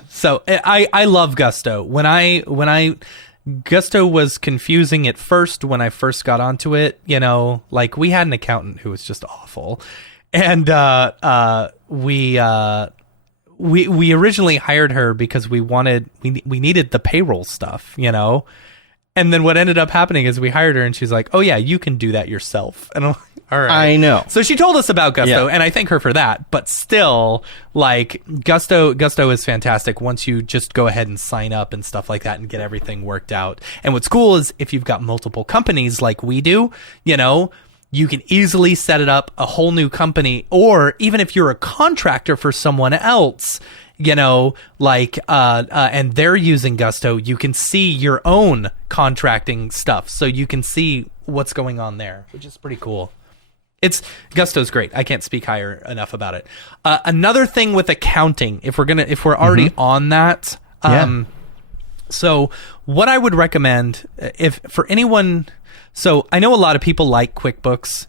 So I love Gusto. When Gusto was confusing at first when I first got onto it, like we had an accountant who was just awful. And we originally hired her because we needed the payroll stuff, And then what ended up happening is we hired her and she's like, "Oh yeah, you can do that yourself." And I'm like, all right. I know. So she told us about Gusto and I thank her for that. But still, like Gusto is fantastic once you just go ahead and sign up and stuff like that and get everything worked out. And what's cool is if you've got multiple companies like we do, you can easily set it up a whole new company, or even if you're a contractor for someone else, and they're using Gusto, you can see your own contracting stuff. So you can see what's going on there, which is pretty cool. Gusto's great. I can't speak higher enough about it. Another thing with accounting, if we're already on that, so what I would recommend if for anyone, so I know a lot of people like QuickBooks,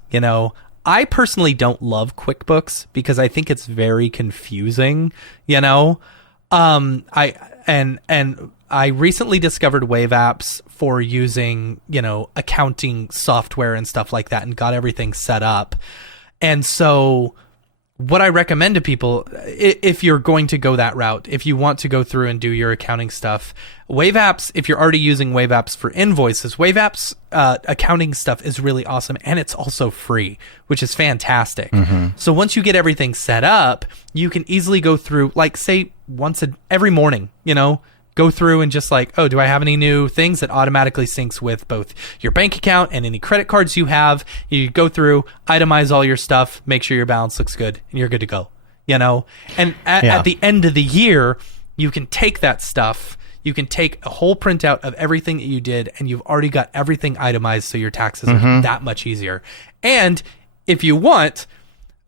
I personally don't love QuickBooks because I think it's very confusing, I recently discovered Wave Apps for using, accounting software and stuff like that and got everything set up. And so what I recommend to people, if you're going to go that route, if you want to go through and do your accounting stuff, Wave Apps, if you're already using Wave Apps for invoices, Wave Apps accounting stuff is really awesome, and it's also free, which is fantastic. So once you get everything set up, you can easily go through, like, say, every morning, go through and just like, oh, do I have any new things? That automatically syncs with both your bank account and any credit cards you have. You go through, itemize all your stuff, make sure your balance looks good, and you're good to go, And at the end of the year, you can take that stuff, you can take a whole printout of everything that you did, and you've already got everything itemized, so your taxes are that much easier. And if you want,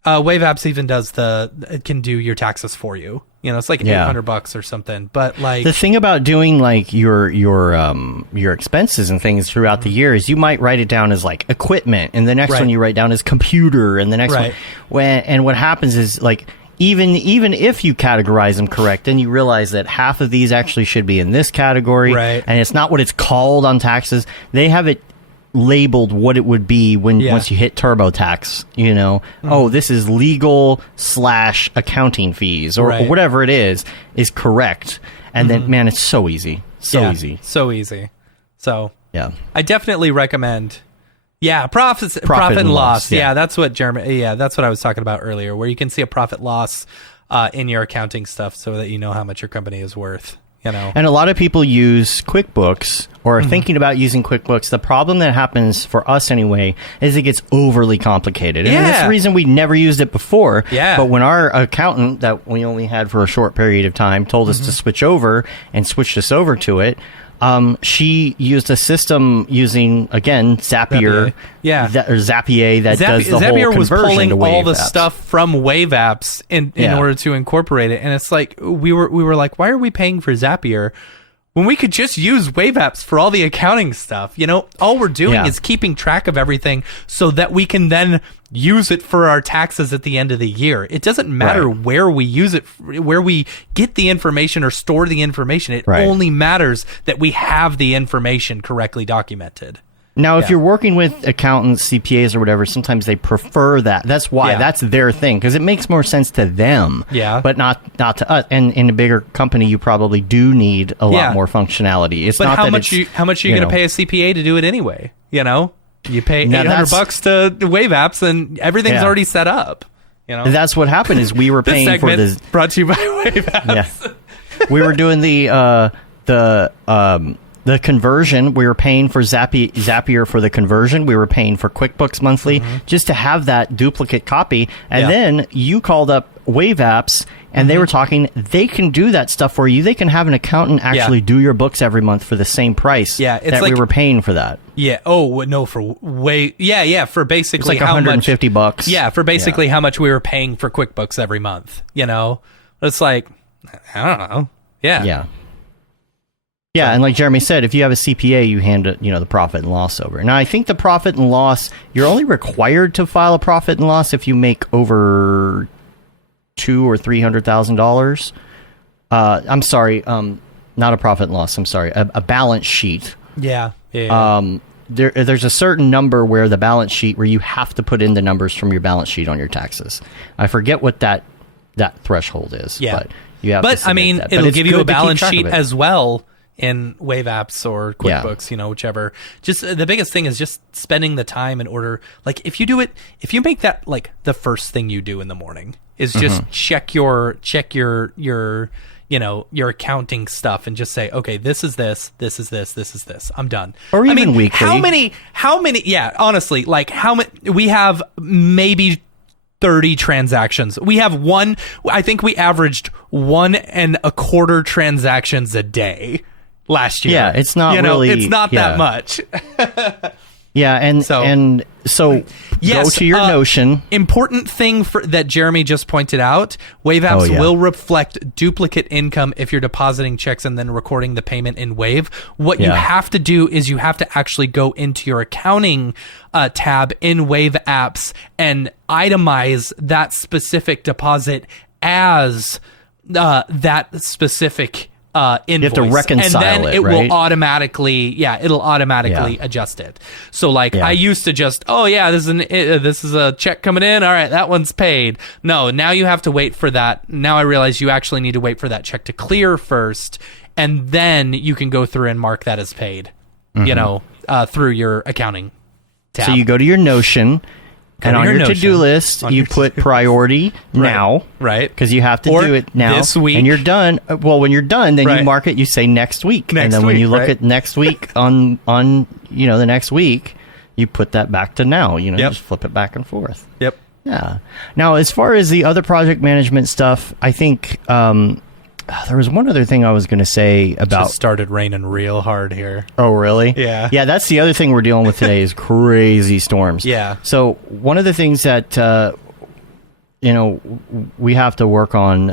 Wave Apps even it can do your taxes for you. It's like $800 or something. But like the thing about doing like your expenses and things throughout the year is you might write it down as like equipment, and the next one you write down as computer, and the next one. And what happens is like even if you categorize them correct, then you realize that half of these actually should be in this category, and it's not what it's called on taxes. They have it labeled what it would be once you hit TurboTax, oh, this is legal / accounting fees or whatever it is correct. And then, man, it's so easy. So easy. So I definitely recommend profit and loss. That's what that's what I was talking about earlier, where you can see a profit loss in your accounting stuff so that you know how much your company is worth. And a lot of people use QuickBooks or are thinking about using QuickBooks. The problem that happens for us anyway is it gets overly complicated. And that's the reason we never used it before. But when our accountant that we only had for a short period of time told us to switch over and switched us over to it, she used a system using, again, Zapier. Zapier that does the Zapier whole conversion was pulling to Wave all the apps. stuff from Wave Apps in order to incorporate it. And it's like, we were like, why are we paying for Zapier when we could just use Wave apps for all the accounting stuff. All we're doing is keeping track of everything so that we can then use it for our taxes at the end of the year. It doesn't matter where we use it, where we get the information or store the information. It only matters that we have the information correctly documented. Now, if you're working with accountants, CPAs, or whatever, sometimes they prefer that. That's why. That's their thing, because it makes more sense to them. But not to us. And in a bigger company, you probably do need a lot more functionality. It's but not how that much how much are you going to pay a CPA to do it anyway? You pay $800 to Wave apps, and everything's already set up. That's what happened. Is we were paying for this. Brought to you by Wave apps. We were doing the conversion. We were paying for Zapier for the conversion. We were paying for QuickBooks monthly just to have that duplicate copy. And then you called up Wave Apps, and they were talking. They can do that stuff for you. They can have an accountant actually do your books every month for the same price that we were paying for that. Yeah. Oh no, for for basically it's like $150. Yeah, for basically how much we were paying for QuickBooks every month. It's like, I don't know. Yeah. Yeah, and like Jeremy said, if you have a CPA, you hand it, the profit and loss over. Now, I think the profit and loss, you're only required to file a profit and loss if you make over $200,000 or $300,000. I'm sorry, not a profit and loss. I'm sorry, a balance sheet. Yeah. There's a certain number where the balance sheet where you have to put in the numbers from your balance sheet on your taxes. I forget what that threshold is. Yeah, but you have. But I mean, it'll give you a balance sheet as well in Wave apps or QuickBooks, whichever. Just the biggest thing is just spending the time in order. Like if you make that like the first thing you do in the morning is just check your your accounting stuff and just say, okay, this is this. I'm done. Or even weekly. How many? Yeah, honestly, like how many? We have maybe 30 transactions. We have one. I think we averaged 1.25 transactions a day last year. Yeah, it's not really. It's not that much. Yeah, and so yes, go to your Notion. Important thing that Jeremy just pointed out, Wave apps will reflect duplicate income if you're depositing checks and then recording the payment in Wave. What you have to do is you have to actually go into your accounting tab in Wave apps and itemize that specific deposit as that specific invoice. You have to reconcile and then it will automatically, it'll automatically adjust it. So like I used to just, this is a check coming in. All right, that one's paid. No, now you have to wait for that. Now I realize you actually need to wait for that check to clear first, and then you can go through and mark that as paid, through your accounting tab. So you go to your Notion. And on your to-do list, you put priority now. Right. Because you have to do it now. This week. And you're done. Well, when you're done, then you mark it, you say next week. And then when you look at next week on the next week, you put that back to now. Just flip it back and forth. Yep. Yeah. Now, as far as the other project management stuff, I think there was one other thing I was going to say about... It just started raining real hard here. Oh, really? Yeah. Yeah, that's the other thing we're dealing with today is crazy storms. Yeah. So one of the things that, we have to work on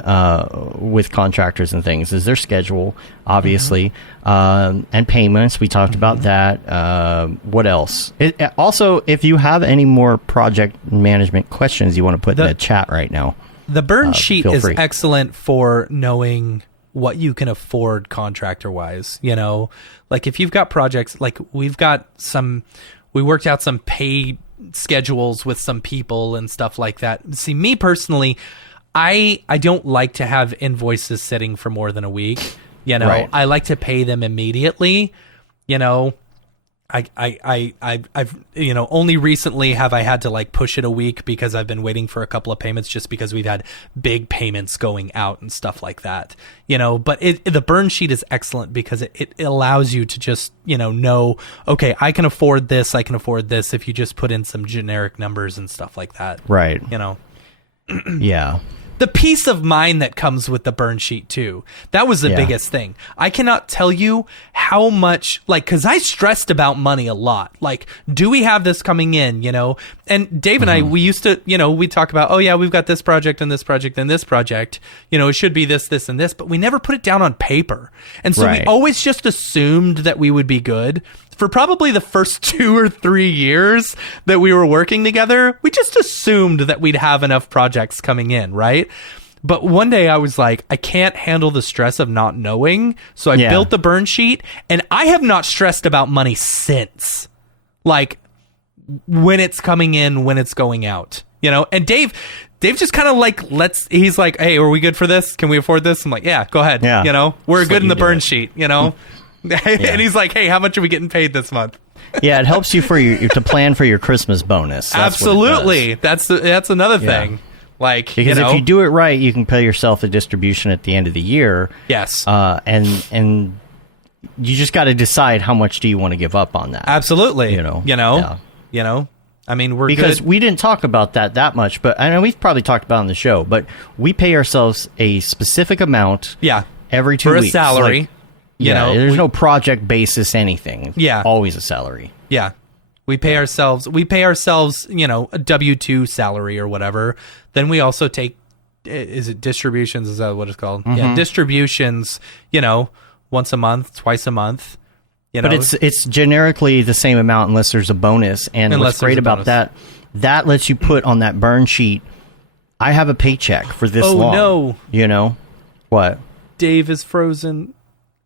with contractors and things is their schedule, obviously, and payments. We talked about that. What else? Also, if you have any more project management questions you want to put in the chat right now. The burn sheet is excellent for knowing what you can afford contractor-wise. Like if you've got projects, like we worked out some pay schedules with some people and stuff like that. See, me personally, I don't like to have invoices sitting for more than a week. I like to pay them immediately. I've only recently have I had to like push it a week because I've been waiting for a couple of payments just because we've had big payments going out and stuff like that, but the burn sheet is excellent because it allows you to just, know, okay, I can afford this if you just put in some generic numbers and stuff like that. Right. Yeah. the peace of mind that comes with the burn sheet too. That was the biggest thing. I cannot tell you how much, like, because I stressed about money a lot. Like, do we have this coming in, you know? And Dave and I, we used to, you know, we talk about, oh yeah, we've got this project and this project and this project. You know, it should be this, this, and this, but we never put it down on paper. And so we always just assumed that we would be good. For probably the first 2 or 3 years that we were working together, we just assumed that we'd have enough projects coming in, right? But one day I was like, I can't handle the stress of not knowing. So I built the burn sheet, and I have not stressed about money since. Like, when it's coming in, when it's going out, you know? And Dave just kind of like, he's like, hey, are we good for this? Can we afford this? I'm like, yeah, go ahead. Yeah. You know, we're good in the burn sheet, you know? And he's like, hey, how much are we getting paid this month? Yeah, it helps you to plan for your Christmas bonus. That's absolutely. That's another thing. Like, because you know, if you do it right, you can pay yourself a distribution at the end of the year. Yes. And you just got to decide how much do you want to give up on that. Absolutely. You know. I mean, because we didn't talk about that much, but I know we've probably talked about it on the show, but we pay ourselves a specific amount. Yeah. Every 2 weeks for a salary. Like, you know, there's no project basis anything. Yeah. Always a salary. Yeah. We pay ourselves, you know, a W-2 salary or whatever. Then we also take, is it distributions? Is that what it's called? Yeah. Distributions, you know, once a month, twice a month. You know? But it's generically the same amount unless there's a bonus. And what's great about that lets you put on that burn sheet, I have a paycheck for this long. Oh, no. You know? What? Dave is frozen.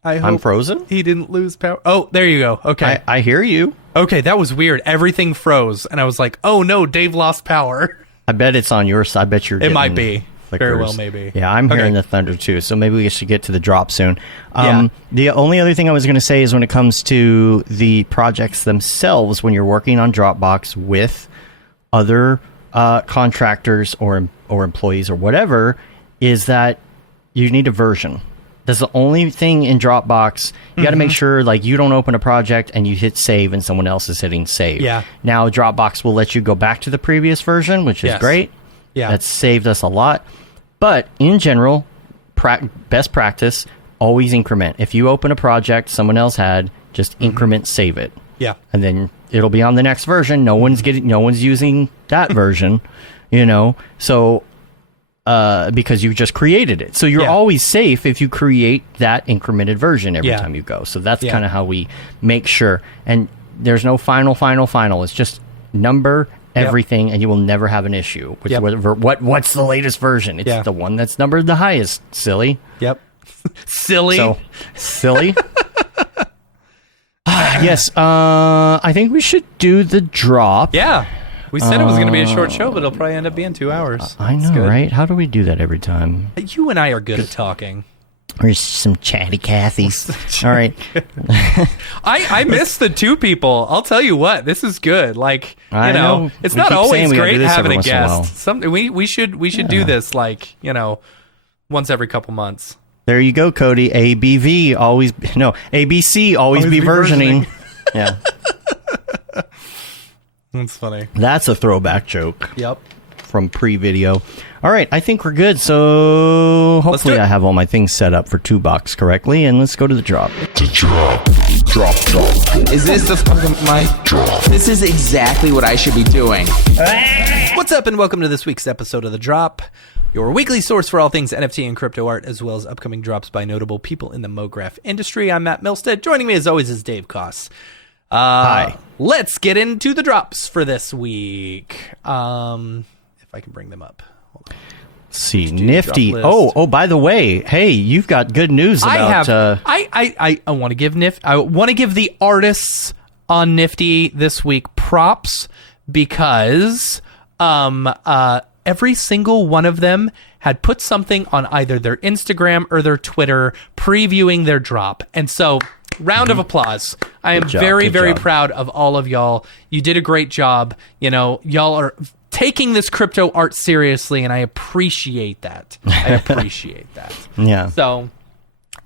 I'm frozen? He didn't lose power. Oh, there you go. Okay. I hear you. Okay, that was weird. Everything froze. And I was like, oh no, Dave lost power. I bet it's on your side. I bet you're It might be. Flickers. Very well, maybe. Yeah, I'm hearing the thunder too. So maybe we should get to the drop soon. The only other thing I was going to say is when it comes to the projects themselves, when you're working on Dropbox with other contractors or employees or whatever, is that you need a version. That's the only thing in Dropbox. You got to make sure, like, you don't open a project and you hit save and someone else is hitting save. Yeah. Now, Dropbox will let you go back to the previous version, which is great. Yeah. That's saved us a lot. But in general, best practice, always increment. If you open a project someone else had, just increment save it. Yeah. And then it'll be on the next version. No one's using that version, you know. So because you just created it. So you're always safe if you create that incremented version every time you go. So that's kind of how we make sure. And there's no final. It's just number everything, and you will never have an issue. What's the latest version? It's the one that's numbered the highest, silly. Yep. Silly. So, silly. Yes, I think we should do the drop. Yeah. We said it was going to be a short show, but it'll probably end up being 2 hours. I know, right? How do we do that every time? You and I are good at talking. We're some chatty Cathys. All right. I miss the two people. I'll tell you what, this is good. Like, you know, it's not always great having a guest. Something we should do this, like, you know, once every couple months. There you go, Cody. ABC always be versioning. Yeah. That's funny. That's a throwback joke. Yep. From pre-video. All right, I think we're good. So hopefully I have all my things set up for 2 bucks correctly, and let's go to the drop. The drop. Is this the fucking mic drop? This is exactly what I should be doing. What's up, and welcome to this week's episode of The Drop, your weekly source for all things NFT and crypto art, as well as upcoming drops by notable people in the Mograph industry. I'm Matt Milstead. Joining me, as always, is Dave Koss. Hi. Let's get into the drops for this week. If I can bring them up. Hold on. Let's see, Nifty. Oh, by the way, hey, you've got good news about... I want to give I want to give the artists on Nifty this week props because every single one of them had put something on either their Instagram or their Twitter previewing their drop. And so... round of applause. I am very proud of all of y'all. You did a great job. You know, y'all are taking this crypto art seriously, and I appreciate that. Yeah. So,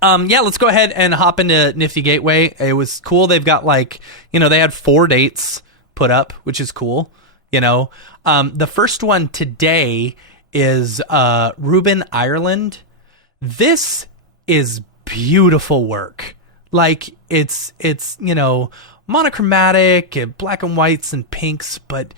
let's go ahead and hop into Nifty Gateway. It was cool. They've got they had 4 dates put up, which is cool. You know, the first one today is Ruben Ireland. This is beautiful work. Like it's monochromatic, black and whites and pinks, but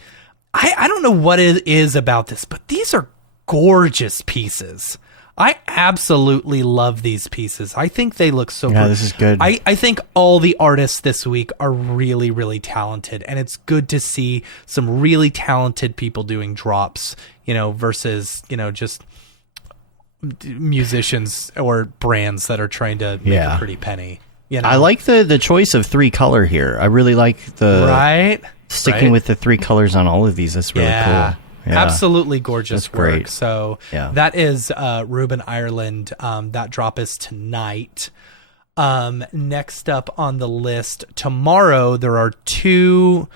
I don't know what it is about this, but these are gorgeous pieces. I absolutely love these pieces. I think they look so good. This is good. I think all the artists this week are really, really talented, and it's good to see some really talented people doing drops, versus, just musicians or brands that are trying to make a pretty penny. I like the choice of 3 color here. I really like the sticking with the 3 colors on all of these. That's really cool. Yeah. Absolutely gorgeous That's great. work. So that is Ruben Ireland. That drop is tonight. Next up on the list, tomorrow there are 2.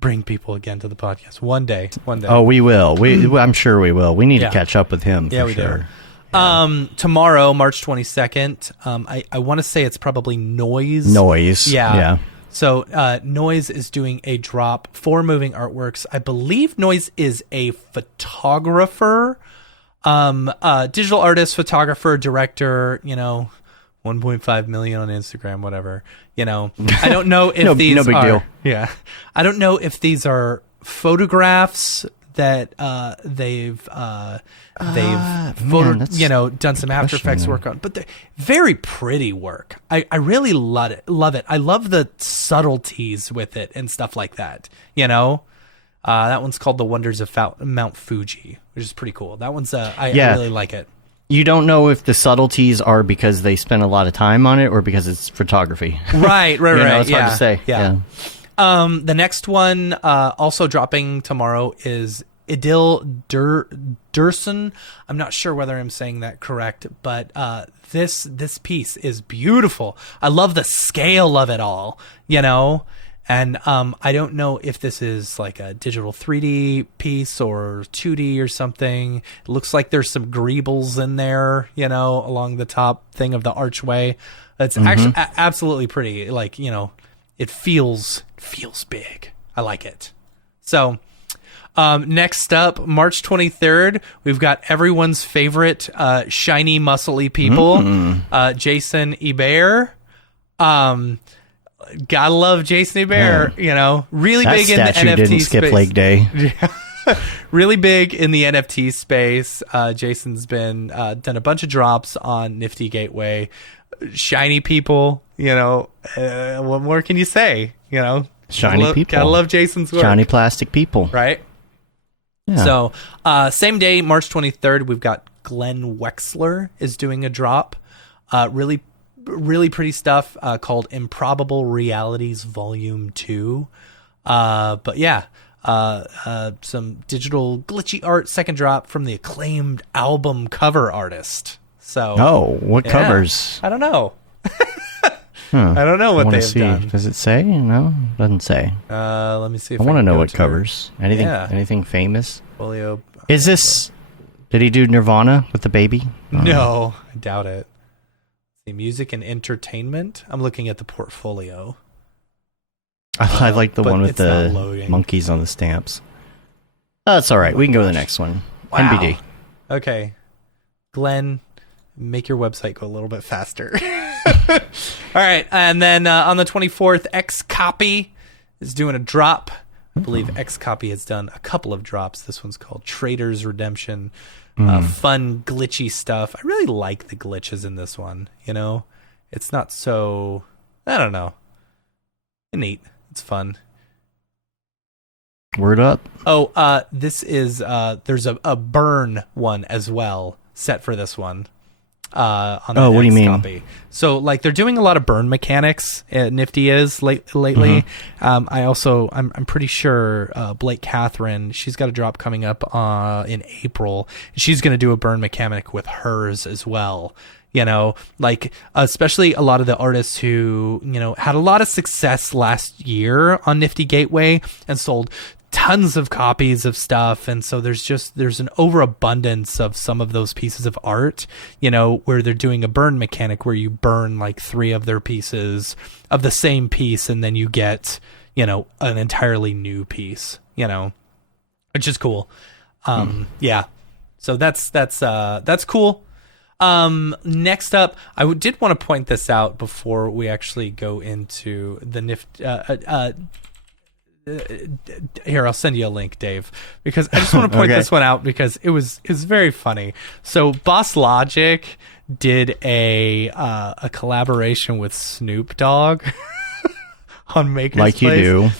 Bring people again to the podcast one day. Oh, we will. I'm sure we will. We need to catch up with him. For sure. Do. Tomorrow, March 22nd. I want to say it's probably Noise. Yeah. So Noise is doing a drop for moving artworks. I believe Noise is a photographer, digital artist, photographer, director, 1.5 million on Instagram, whatever. I don't know if these no big are, deal. Yeah. I don't know if these are photographs that they've done some After Effects work on, but they're very pretty work. I really love it. I love the subtleties with it and stuff like that. That one's called The Wonders of Mount Fuji, which is pretty cool. That one's I really like it. You don't know if the subtleties are because they spend a lot of time on it or because it's photography. Right. It's hard to say. Yeah. The next one, also dropping tomorrow, is Idil Dursun. I'm not sure whether I'm saying that correct, but this piece is beautiful. I love the scale of it all, and I don't know if this is like a digital 3D piece or 2D or something. It looks like there's some greebles in there, along the top thing of the archway. It's actually absolutely pretty. Like, it feels big. I like it. So next up, March 23rd, we've got everyone's favorite shiny, muscly people, Jason Hebert. Gotta love Jason Hebert. Really that big in the NFT didn't skip space. leg day. Really big in the NFT space. Jason's been done a bunch of drops on Nifty Gateway. Shiny people, what more can you say? Shiny people. Gotta love Jason's work. Shiny plastic people. Right? Yeah. So, same day, March 23rd, we've got Glenn Wexler is doing a drop. Really pretty stuff called Improbable Realities Volume 2. But yeah, some digital glitchy art, second drop from the acclaimed album cover artist. So, what covers? I don't know. I don't know what they've done. Does it say? No, doesn't say. Let me see if I want to know go what to covers. Anything famous? Folio. Is this? Did he do Nirvana with the baby? No, I doubt it. See, music and entertainment. I'm looking at the portfolio. I like the one with the monkeys on the stamps. Oh, that's all right. We can go to the next one. Wow. NBD. Okay. Glenn, make your website go a little bit faster. All right. And then on the 24th, Xcopy is doing a drop. I believe Xcopy has done a couple of drops. This one's called Trader's Redemption. Fun, glitchy stuff. I really like the glitches in this one. It's not so, I don't know. Neat. It's fun. Word up. Oh, this is, there's a burn one as well set for this one. On the what do you mean? Copy. So like they're doing a lot of burn mechanics. Nifty is lately. I'm pretty sure Blake Catherine, she's got a drop coming up in April. She's going to do a burn mechanic with hers as well. Like especially a lot of the artists who had a lot of success last year on Nifty Gateway and sold tons of copies of stuff, and so there's an overabundance of some of those pieces of art, where they're doing a burn mechanic where you burn like 3 of their pieces of the same piece, and then you get an entirely new piece, which is cool. Yeah. So that's cool. Next up, did want to point this out before we actually go into the here, I'll send you a link, Dave, because I just want to point this one out because it was very funny. So Boss Logic did a collaboration with Snoop Dogg on Maker's like Place. You do.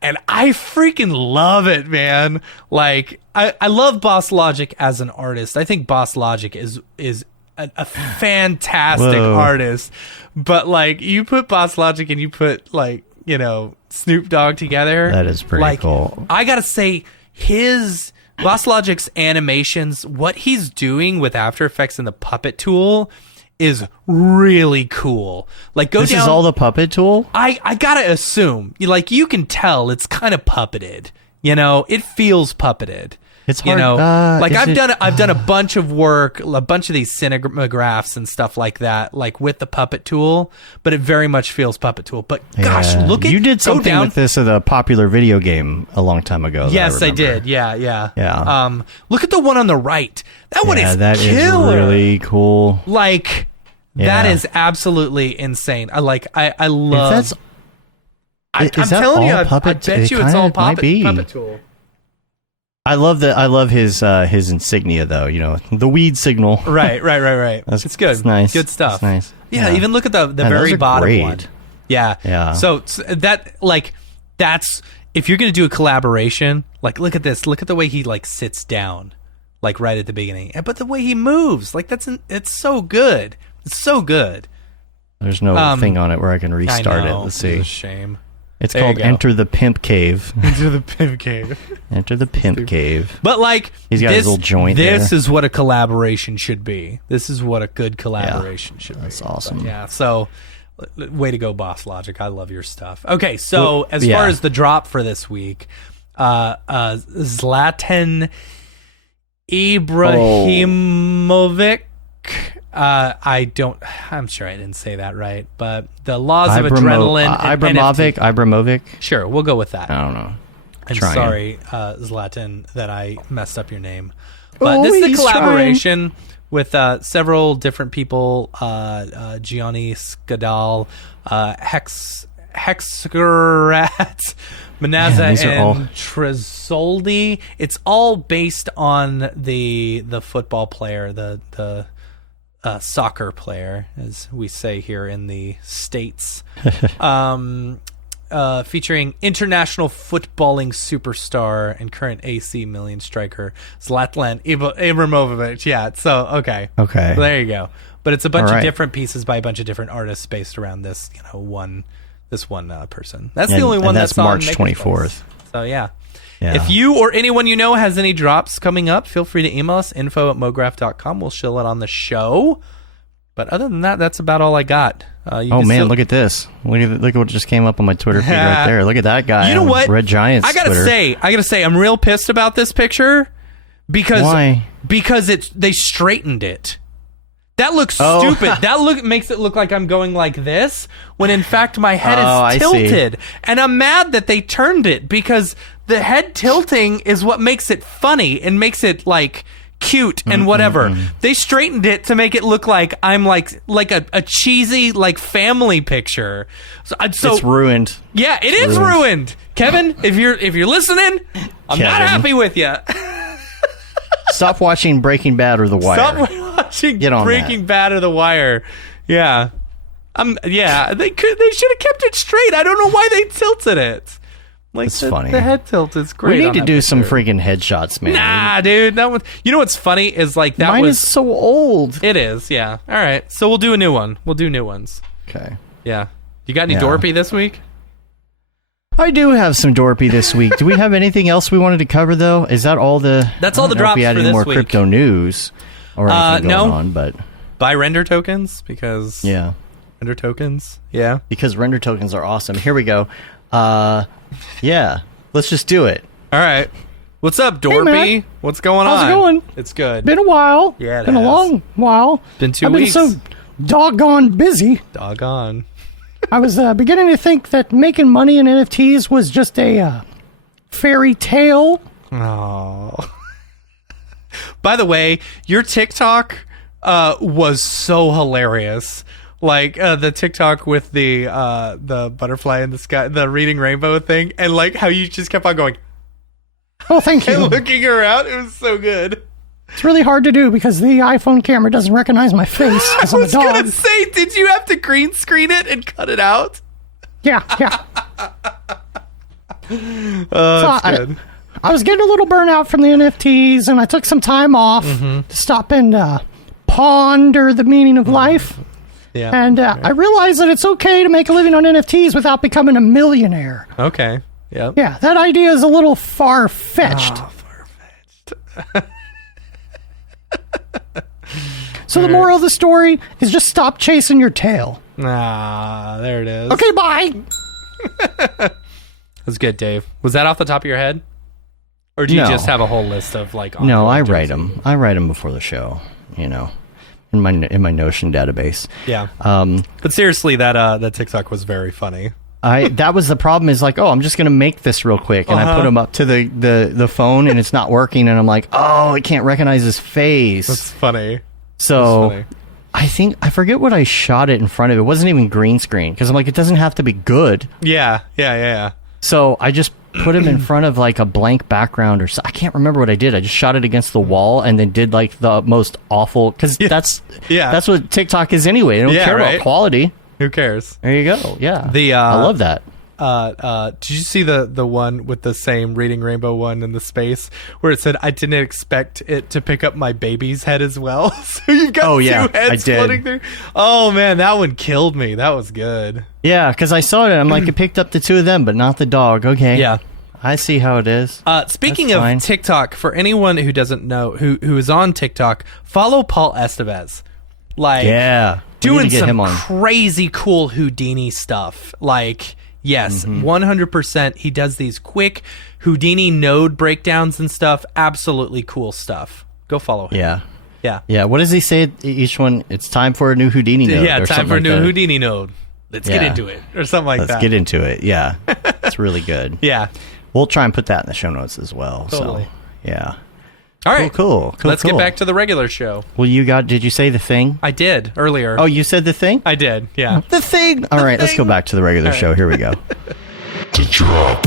And I freaking love it, man. Like, I love Boss Logic as an artist. I think Boss Logic is a fantastic artist. But, like, you put Boss Logic and you put, like, you know, Snoop Dogg together. That is pretty cool. I gotta say, his Boss Logic's animations, what he's doing with After Effects and the Puppet tool is really cool. Like, this is all the Puppet tool? I gotta assume, like, you can tell it's kind of puppeted. You know, it feels puppeted. It's hard. You know, like I've done a bunch of work, a bunch of these cinemagraphs and stuff like that, like with the Puppet tool, but it very much feels Puppet tool. But gosh, look at you did something with this in a popular video game a long time ago. Yes, I did. Yeah. Look at the one on the right. That one is that killer. Is really cool. Like that is absolutely insane. I love. I'm telling you, I bet you it's all Puppet tool. I love his insignia though. You know, the weed signal. Right. It's good. It's nice. Good stuff. It's nice. Yeah. Even look at the very bottom great. one. Yeah. So that, like, that's, if you're gonna do a collaboration, like, look at this. Look at the way he, like, sits down, like, right at the beginning. But the way he moves, like, it's so good. It's so good. There's no thing on it where I can restart it. Let's see. It's a shame. It's called Enter the Pimp Cave. Enter the Pimp Cave. Enter the Pimp Cave. But, like, he's got his little joint This there. is what a collaboration should be. This is what a good collaboration should be. That's awesome. But, yeah, so way to go, Boss Logic. I love your stuff. Okay, so as far as the drop for this week, Zlatan Ibrahimovic. I'm sure I didn't say that right, but the laws of adrenaline. Ibrahimovic. Sure, we'll go with that. I don't know. I'm sorry, Zlatan, that I messed up your name. But this is a collaboration with several different people: Gianni Scadal, Hexgerat, Manazza, and Tresoldi. It's all based on the football player, the soccer player, as we say here in the States, featuring international footballing superstar and current AC Milan striker Zlatan Ibrahimovic. Yeah, so okay, there you go. But it's a bunch of different pieces by a bunch of different artists based around this, one person. That's the only one that's March on 24th. So yeah. If you or anyone you know has any drops coming up, feel free to email us, info@mograph.com. We'll shill it on the show. But other than that, that's about all I got. Look at this. Look at what just came up on my Twitter feed right there. Look at that guy. You know what? Red Giants. I gotta say, I'm real pissed about this picture because why? Because they straightened it. That looks stupid. That makes it look like I'm going like this, when in fact my head is tilted. And I'm mad that they turned it, because the head tilting is what makes it funny and makes it, like, cute and whatever. They straightened it to make it look like I'm like a cheesy, like, family picture. So it's ruined. Yeah, it is ruined. Kevin, if you're listening, I'm not happy with you. Stop watching Breaking Bad or The Wire. Stop watching Breaking Bad or The Wire. Yeah. They should have kept it straight. I don't know why they tilted it. Like, it's funny. The head tilt is great. We need to do some freaking headshots, man. Nah, dude. That one. You know what's funny is, like, that mine is so old. It is, yeah. All right. So we'll do a new one. We'll do new ones. Okay. Yeah. You got any Dorpy this week? I do have some Dorpy this week. Do we have anything else we wanted to cover, though? Is that all the... That's all the drops for this week. We had any more crypto news or anything going on, but... Buy render tokens, because... Yeah. Render tokens, yeah. Because render tokens are awesome. Here we go. Yeah. Let's just do it. All right. What's up, Dorpy? Hey, what's going on? How's it going? It's good. Been a while. Yeah, Been a long while. Been 2 weeks. I've been so doggone busy. Doggone. I was beginning to think that making money in NFTs was just a fairy tale. Oh. By the way, your TikTok was so hilarious. Like the TikTok with the butterfly in the sky, the reading rainbow thing, and like how you just kept on going, oh, thank you. and looking around. It was so good. It's really hard to do because the iPhone camera doesn't recognize my face because I'm a dog. I was going to say, did you have to green screen it and cut it out? Yeah. That's good. I was getting a little burnout from the NFTs, and I took some time off to stop and ponder the meaning of life. Yeah. And I realized that it's okay to make a living on NFTs without becoming a millionaire. Okay. Yep. Yeah, that idea is a little far-fetched. Oh, far-fetched. So the moral of the story is just stop chasing your tail. There it is. Okay, bye. That's good, Dave. Was that off the top of your head? Or do you No. just have a whole list of like... No, I write them. I write them before the show, in my Notion database. Yeah. But seriously, that TikTok was very funny. That was the problem is like, oh, I'm just going to make this real quick. And I put him up to the phone and it's not working. And I'm like, oh, it can't recognize his face. That's funny. So That's funny. I forget what I shot it in front of. It wasn't even green screen because I'm like, it doesn't have to be good. Yeah. So I just put him in front of like a blank background or so. I can't remember what I did. I just shot it against the wall and then did like the most awful, because that's what TikTok is anyway. They don't care about quality. Who cares? There you go. Yeah. I love that. Did you see the one with the same reading rainbow one in the space where it said, I didn't expect it to pick up my baby's head as well? So you've got two heads floating through. Oh man, that one killed me. That was good. Yeah, because I saw it and I'm like, it picked up the two of them, but not the dog. Okay. Yeah. I see how it is. Speaking of TikTok, for anyone who doesn't know, who is on TikTok, follow Paul Estevez. Like, doing some crazy cool Houdini stuff. Like, yes, 100%. He does these quick Houdini node breakdowns and stuff. Absolutely cool stuff. Go follow him. Yeah. What does he say? Each one, it's time for a new Houdini node. Yeah, time for a new Houdini node. Let's get into it, or something like that. Let's get into it. Yeah, it's really good. Yeah, we'll try and put that in the show notes as well. Totally. So, yeah. All right, cool. Let's get back to the regular show. Well, did you say the thing? I did earlier. Oh, you said the thing? I did. Yeah, the thing. All right, let's go back to the regular show. Here we go. Drop.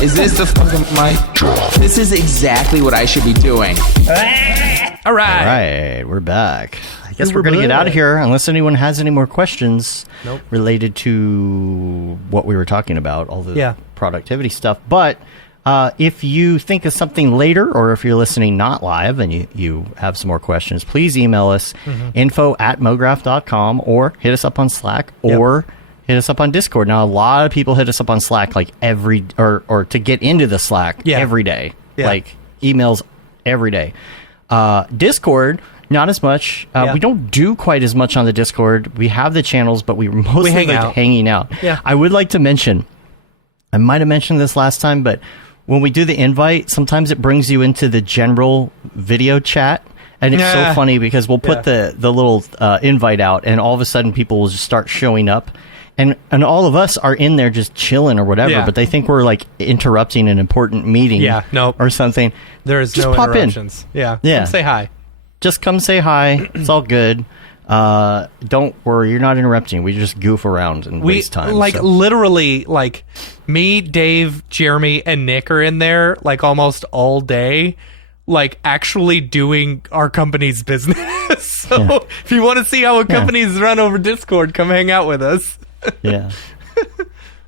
Is this the fucking mic drop? This is exactly what I should be doing. All right. All right, we're back. I guess we're going to get out of here unless anyone has any more questions related to what we were talking about, all the productivity stuff. But if you think of something later, or if you're listening not live and you have some more questions, please email us info@mograph.com, or hit us up on Slack, or hit us up on Discord. Now, a lot of people hit us up on Slack like or to get into the Slack every day. Like emails every day. Discord, not as much. We don't do quite as much on the Discord. We have the channels, but we mostly hanging out. Yeah. I would like to mention, I might have mentioned this last time, but when we do the invite, sometimes it brings you into the general video chat. And it's so funny because we'll put the little invite out, and all of a sudden people will just start showing up. And all of us are in there just chilling or whatever, but they think we're like interrupting an important meeting or something. There is just no interruptions. Yeah. Come say hi. Just come say hi. It's all good. Don't worry, you're not interrupting. We just goof around and waste time. Literally, like me, Dave, Jeremy, and Nick are in there like almost all day, like actually doing our company's business. So if you want to see how a company's run over Discord, come hang out with us. But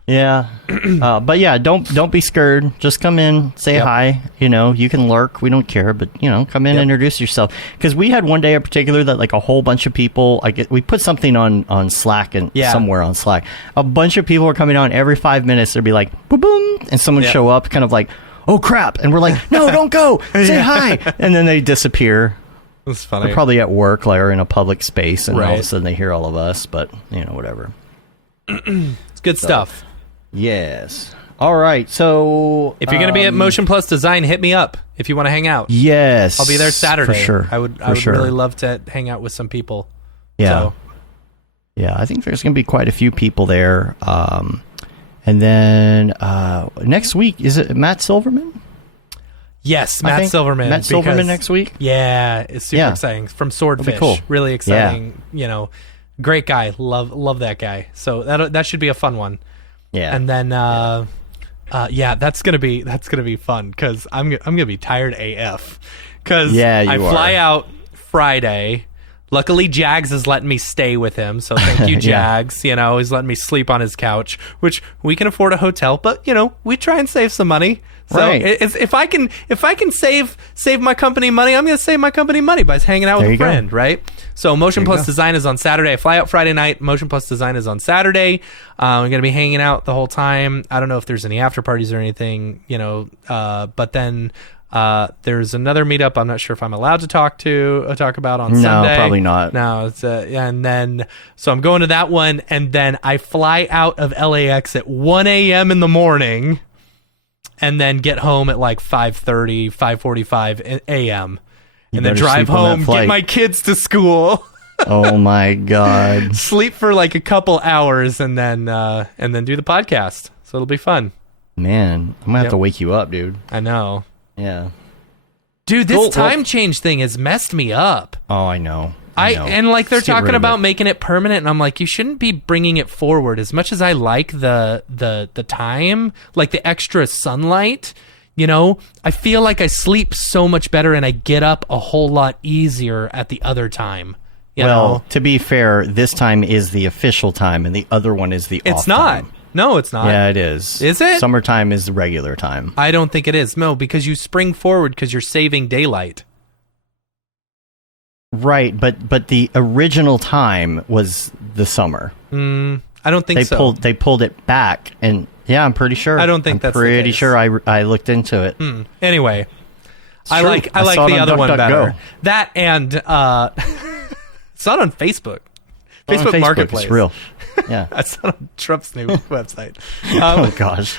yeah, don't be scared. Just come in, say hi. You can lurk. We don't care, but come in, introduce yourself. Because we had one day in particular that like a whole bunch of people. We put something on Slack and somewhere on Slack. A bunch of people were coming on every 5 minutes. There'd be like boom, boom, and someone show up, kind of like, oh crap, and we're like, no, don't go, say hi, and then they disappear. That's funny. They're probably at work, like, or in a public space, and all of a sudden they hear all of us. But whatever. It's good stuff. Yes. All right. So if you're going to be at Motion Plus Design, hit me up if you want to hang out. Yes, I'll be there Saturday. For sure. I would really love to hang out with some people. Yeah. Yeah, I think there's going to be quite a few people there. And then next week, is it Matt Silverman? Yes, Matt Silverman. Matt Silverman next week? Yeah, it's super exciting. From Swordfish. Cool. Really exciting. Great guy. Love that guy. So that should be a fun one. Yeah. And then that's gonna be fun because I'm gonna be tired AF. Because I fly out Friday. Luckily, Jags is letting me stay with him, so thank you, Jags. He's letting me sleep on his couch, which we can afford a hotel, but we try and save some money. So if I can save my company money, I'm going to save my company money by hanging out with a friend, right? So Motion Plus Design is on Saturday. I fly out Friday night. Motion Plus Design is on Saturday. I'm going to be hanging out the whole time. I don't know if there's any after parties or anything, but then there's another meetup I'm not sure if I'm allowed to talk about on Sunday. No, probably not. No, it's and then so I'm going to that one, and then I fly out of LAX at 1 a.m. in the morning, and then get home at like 5:30, 5:45 a.m. and then drive home, get my kids to school. Oh my God! Sleep for like a couple hours, and then do the podcast. So it'll be fun. Man, I'm gonna have to wake you up, dude. I know. Yeah. Dude, this time change thing has messed me up. Oh, I know. And like they're talking about making it permanent, and I'm like, you shouldn't be bringing it forward. As much as I like the time, like the extra sunlight, I feel like I sleep so much better and I get up a whole lot easier at the other time. You know? To be fair, this time is the official time and the other one is the off time. No, it's not. Yeah, it is. Is it? Summertime is the regular time. I don't think it is. No, because you spring forward because you're saving daylight. Right, but the original time was the summer. I don't think so. They pulled it back, and yeah, I'm pretty sure. I don't think that's pretty the case. sure. I looked into it. Anyway, I true. like I saw the it on other one better. Go. That and it's not on Facebook. Facebook Marketplace. It's real. Yeah, that's not on Trump's new website. Oh gosh.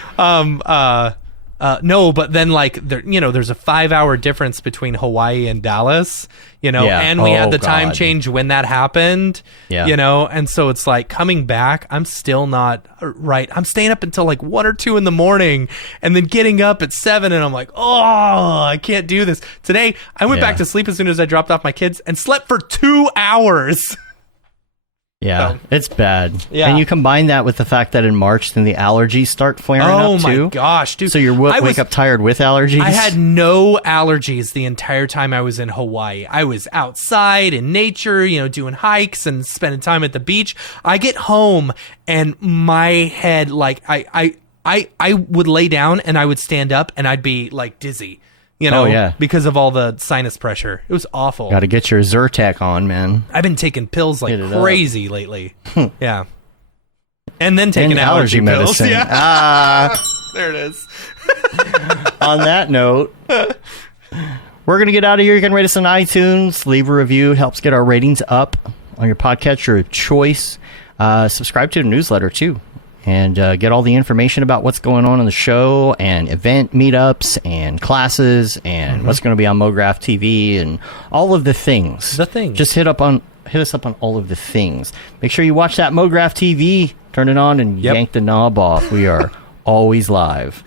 No, but then like there's a 5-hour difference between Hawaii and Dallas, and we had the time change when that happened, and so it's like coming back, I'm still not right. I'm staying up until like 1 or 2 in the morning and then getting up at 7 and I'm like, oh, I can't do this. Today, I went back to sleep as soon as I dropped off my kids and slept for 2 hours. Yeah, it's bad. Yeah. And you combine that with the fact that in March, then the allergies start flaring up too. Oh my gosh, dude. So you wake up tired with allergies? I had no allergies the entire time I was in Hawaii. I was outside in nature, doing hikes and spending time at the beach. I get home and my head, like, I would lay down and I would stand up and I'd be like dizzy. Because of all the sinus pressure. It was awful. Got to get your Zyrtec on, man. I've been taking pills like crazy lately. Yeah. And then taking allergy medicine. Pills. Yeah. There it is. On that note, we're going to get out of here. You can rate us on iTunes. Leave a review. It helps get our ratings up on your podcatcher of choice. Subscribe to the newsletter, too. And get all the information about what's going on the show and event meetups and classes and what's going to be on Mograph TV and all of the things. Just hit us up on all of the things. Make sure you watch that Mograph TV. Turn it on and yank the knob off. We are always live.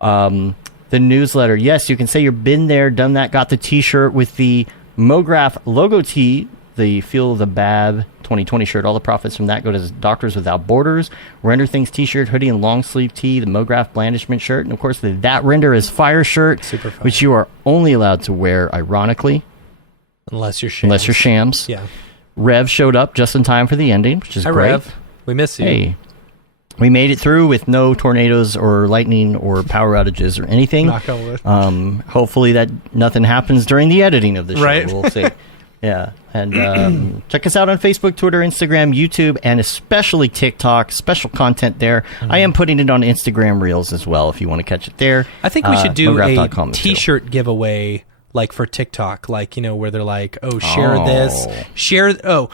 The newsletter. Yes, you can say you've been there, done that, got the T-shirt with the Mograph logo tee, the Feel the Bab 2020 shirt. All the profits from that go to Doctors Without Borders, Render Things t-shirt, hoodie, and long sleeve tee, the Mograph Blandishment shirt, and of course the That Render is Fire shirt, super fun, which you are only allowed to wear, ironically, unless you're shams. Yeah. Rev showed up just in time for the ending, which is great. Rev, we miss you. Hey, we made it through with no tornadoes or lightning or power outages or anything. Knock on wood. Hopefully that nothing happens during the editing of the show. Right. We'll see. Yeah, and check us out on Facebook, Twitter, Instagram, YouTube, and especially TikTok. Special content there. I am putting it on Instagram Reels as well if you want to catch it there. I think we should do Mograph.com a T-shirt giveaway, like for TikTok, like where they're like, share this, share. So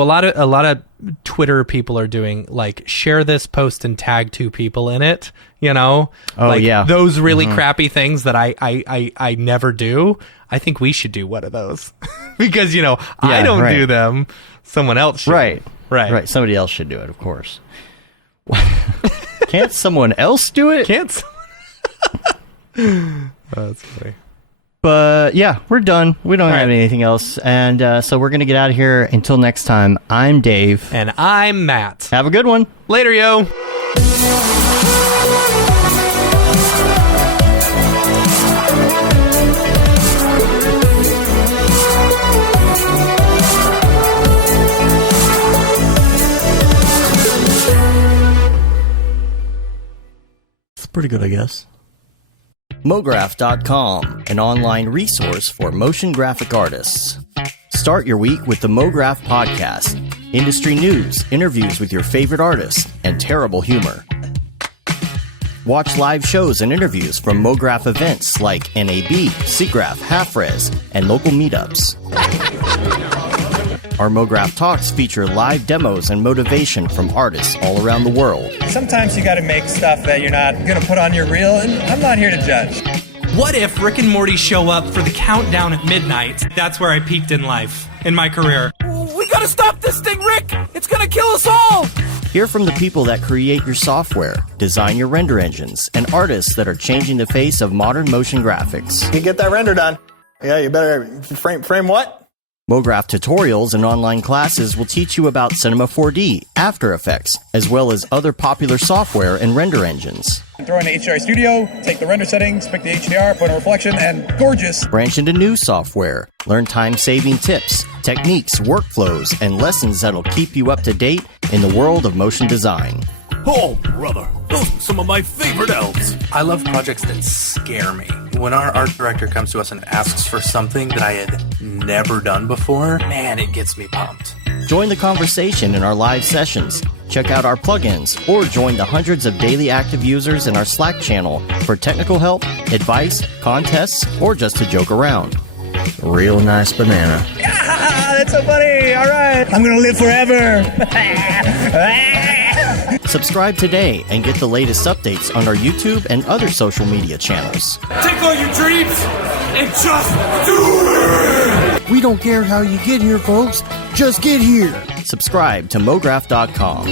a lot of Twitter people are doing like share this post and tag 2 people in it. Those really crappy things that I never do. I think we should do one of those because, I don't do them. Someone else should. Right. Somebody else should do it, of course. Can't someone else do it? Can't someone? Oh, that's funny. But yeah, we're done. We don't have anything else. And so we're going to get out of here. Until next time, I'm Dave. And I'm Matt. Have a good one. Later, yo. Pretty good, I guess. Mograph.com, an online resource for motion graphic artists. Start your week with the Mograph podcast. Industry news, interviews with your favorite artists, and terrible humor. Watch live shows and interviews from Mograph events like NAB, SIGGRAPH, Half-Res, and local meetups. Our Mograph Talks feature live demos and motivation from artists all around the world. Sometimes you gotta make stuff that you're not gonna put on your reel, and I'm not here to judge. What if Rick and Morty show up for the countdown at midnight? That's where I peaked in life, in my career. We gotta stop this thing, Rick! It's gonna kill us all! Hear from the people that create your software, design your render engines, and artists that are changing the face of modern motion graphics. You get that render done. Yeah, you better frame what? Mograph tutorials and online classes will teach you about Cinema 4D, After Effects, as well as other popular software and render engines. Throw in the HDR Studio, take the render settings, pick the HDR, put in a reflection, and gorgeous. Branch into new software. Learn time-saving tips, techniques, workflows, and lessons that'll keep you up to date in the world of motion design. Oh, brother, those are some of my favorite elves. I love projects that scare me. When our art director comes to us and asks for something that I had never done before, man, it gets me pumped. Join the conversation in our live sessions. Check out our plugins, or join the hundreds of daily active users in our Slack channel for technical help, advice, contests, or just to joke around. Real nice banana. Yeah, that's so funny. All right. I'm going to live forever. Subscribe today and get the latest updates on our YouTube and other social media channels. Take all your dreams and just do it! We don't care how you get here, folks. Just get here. Subscribe to Mograph.com.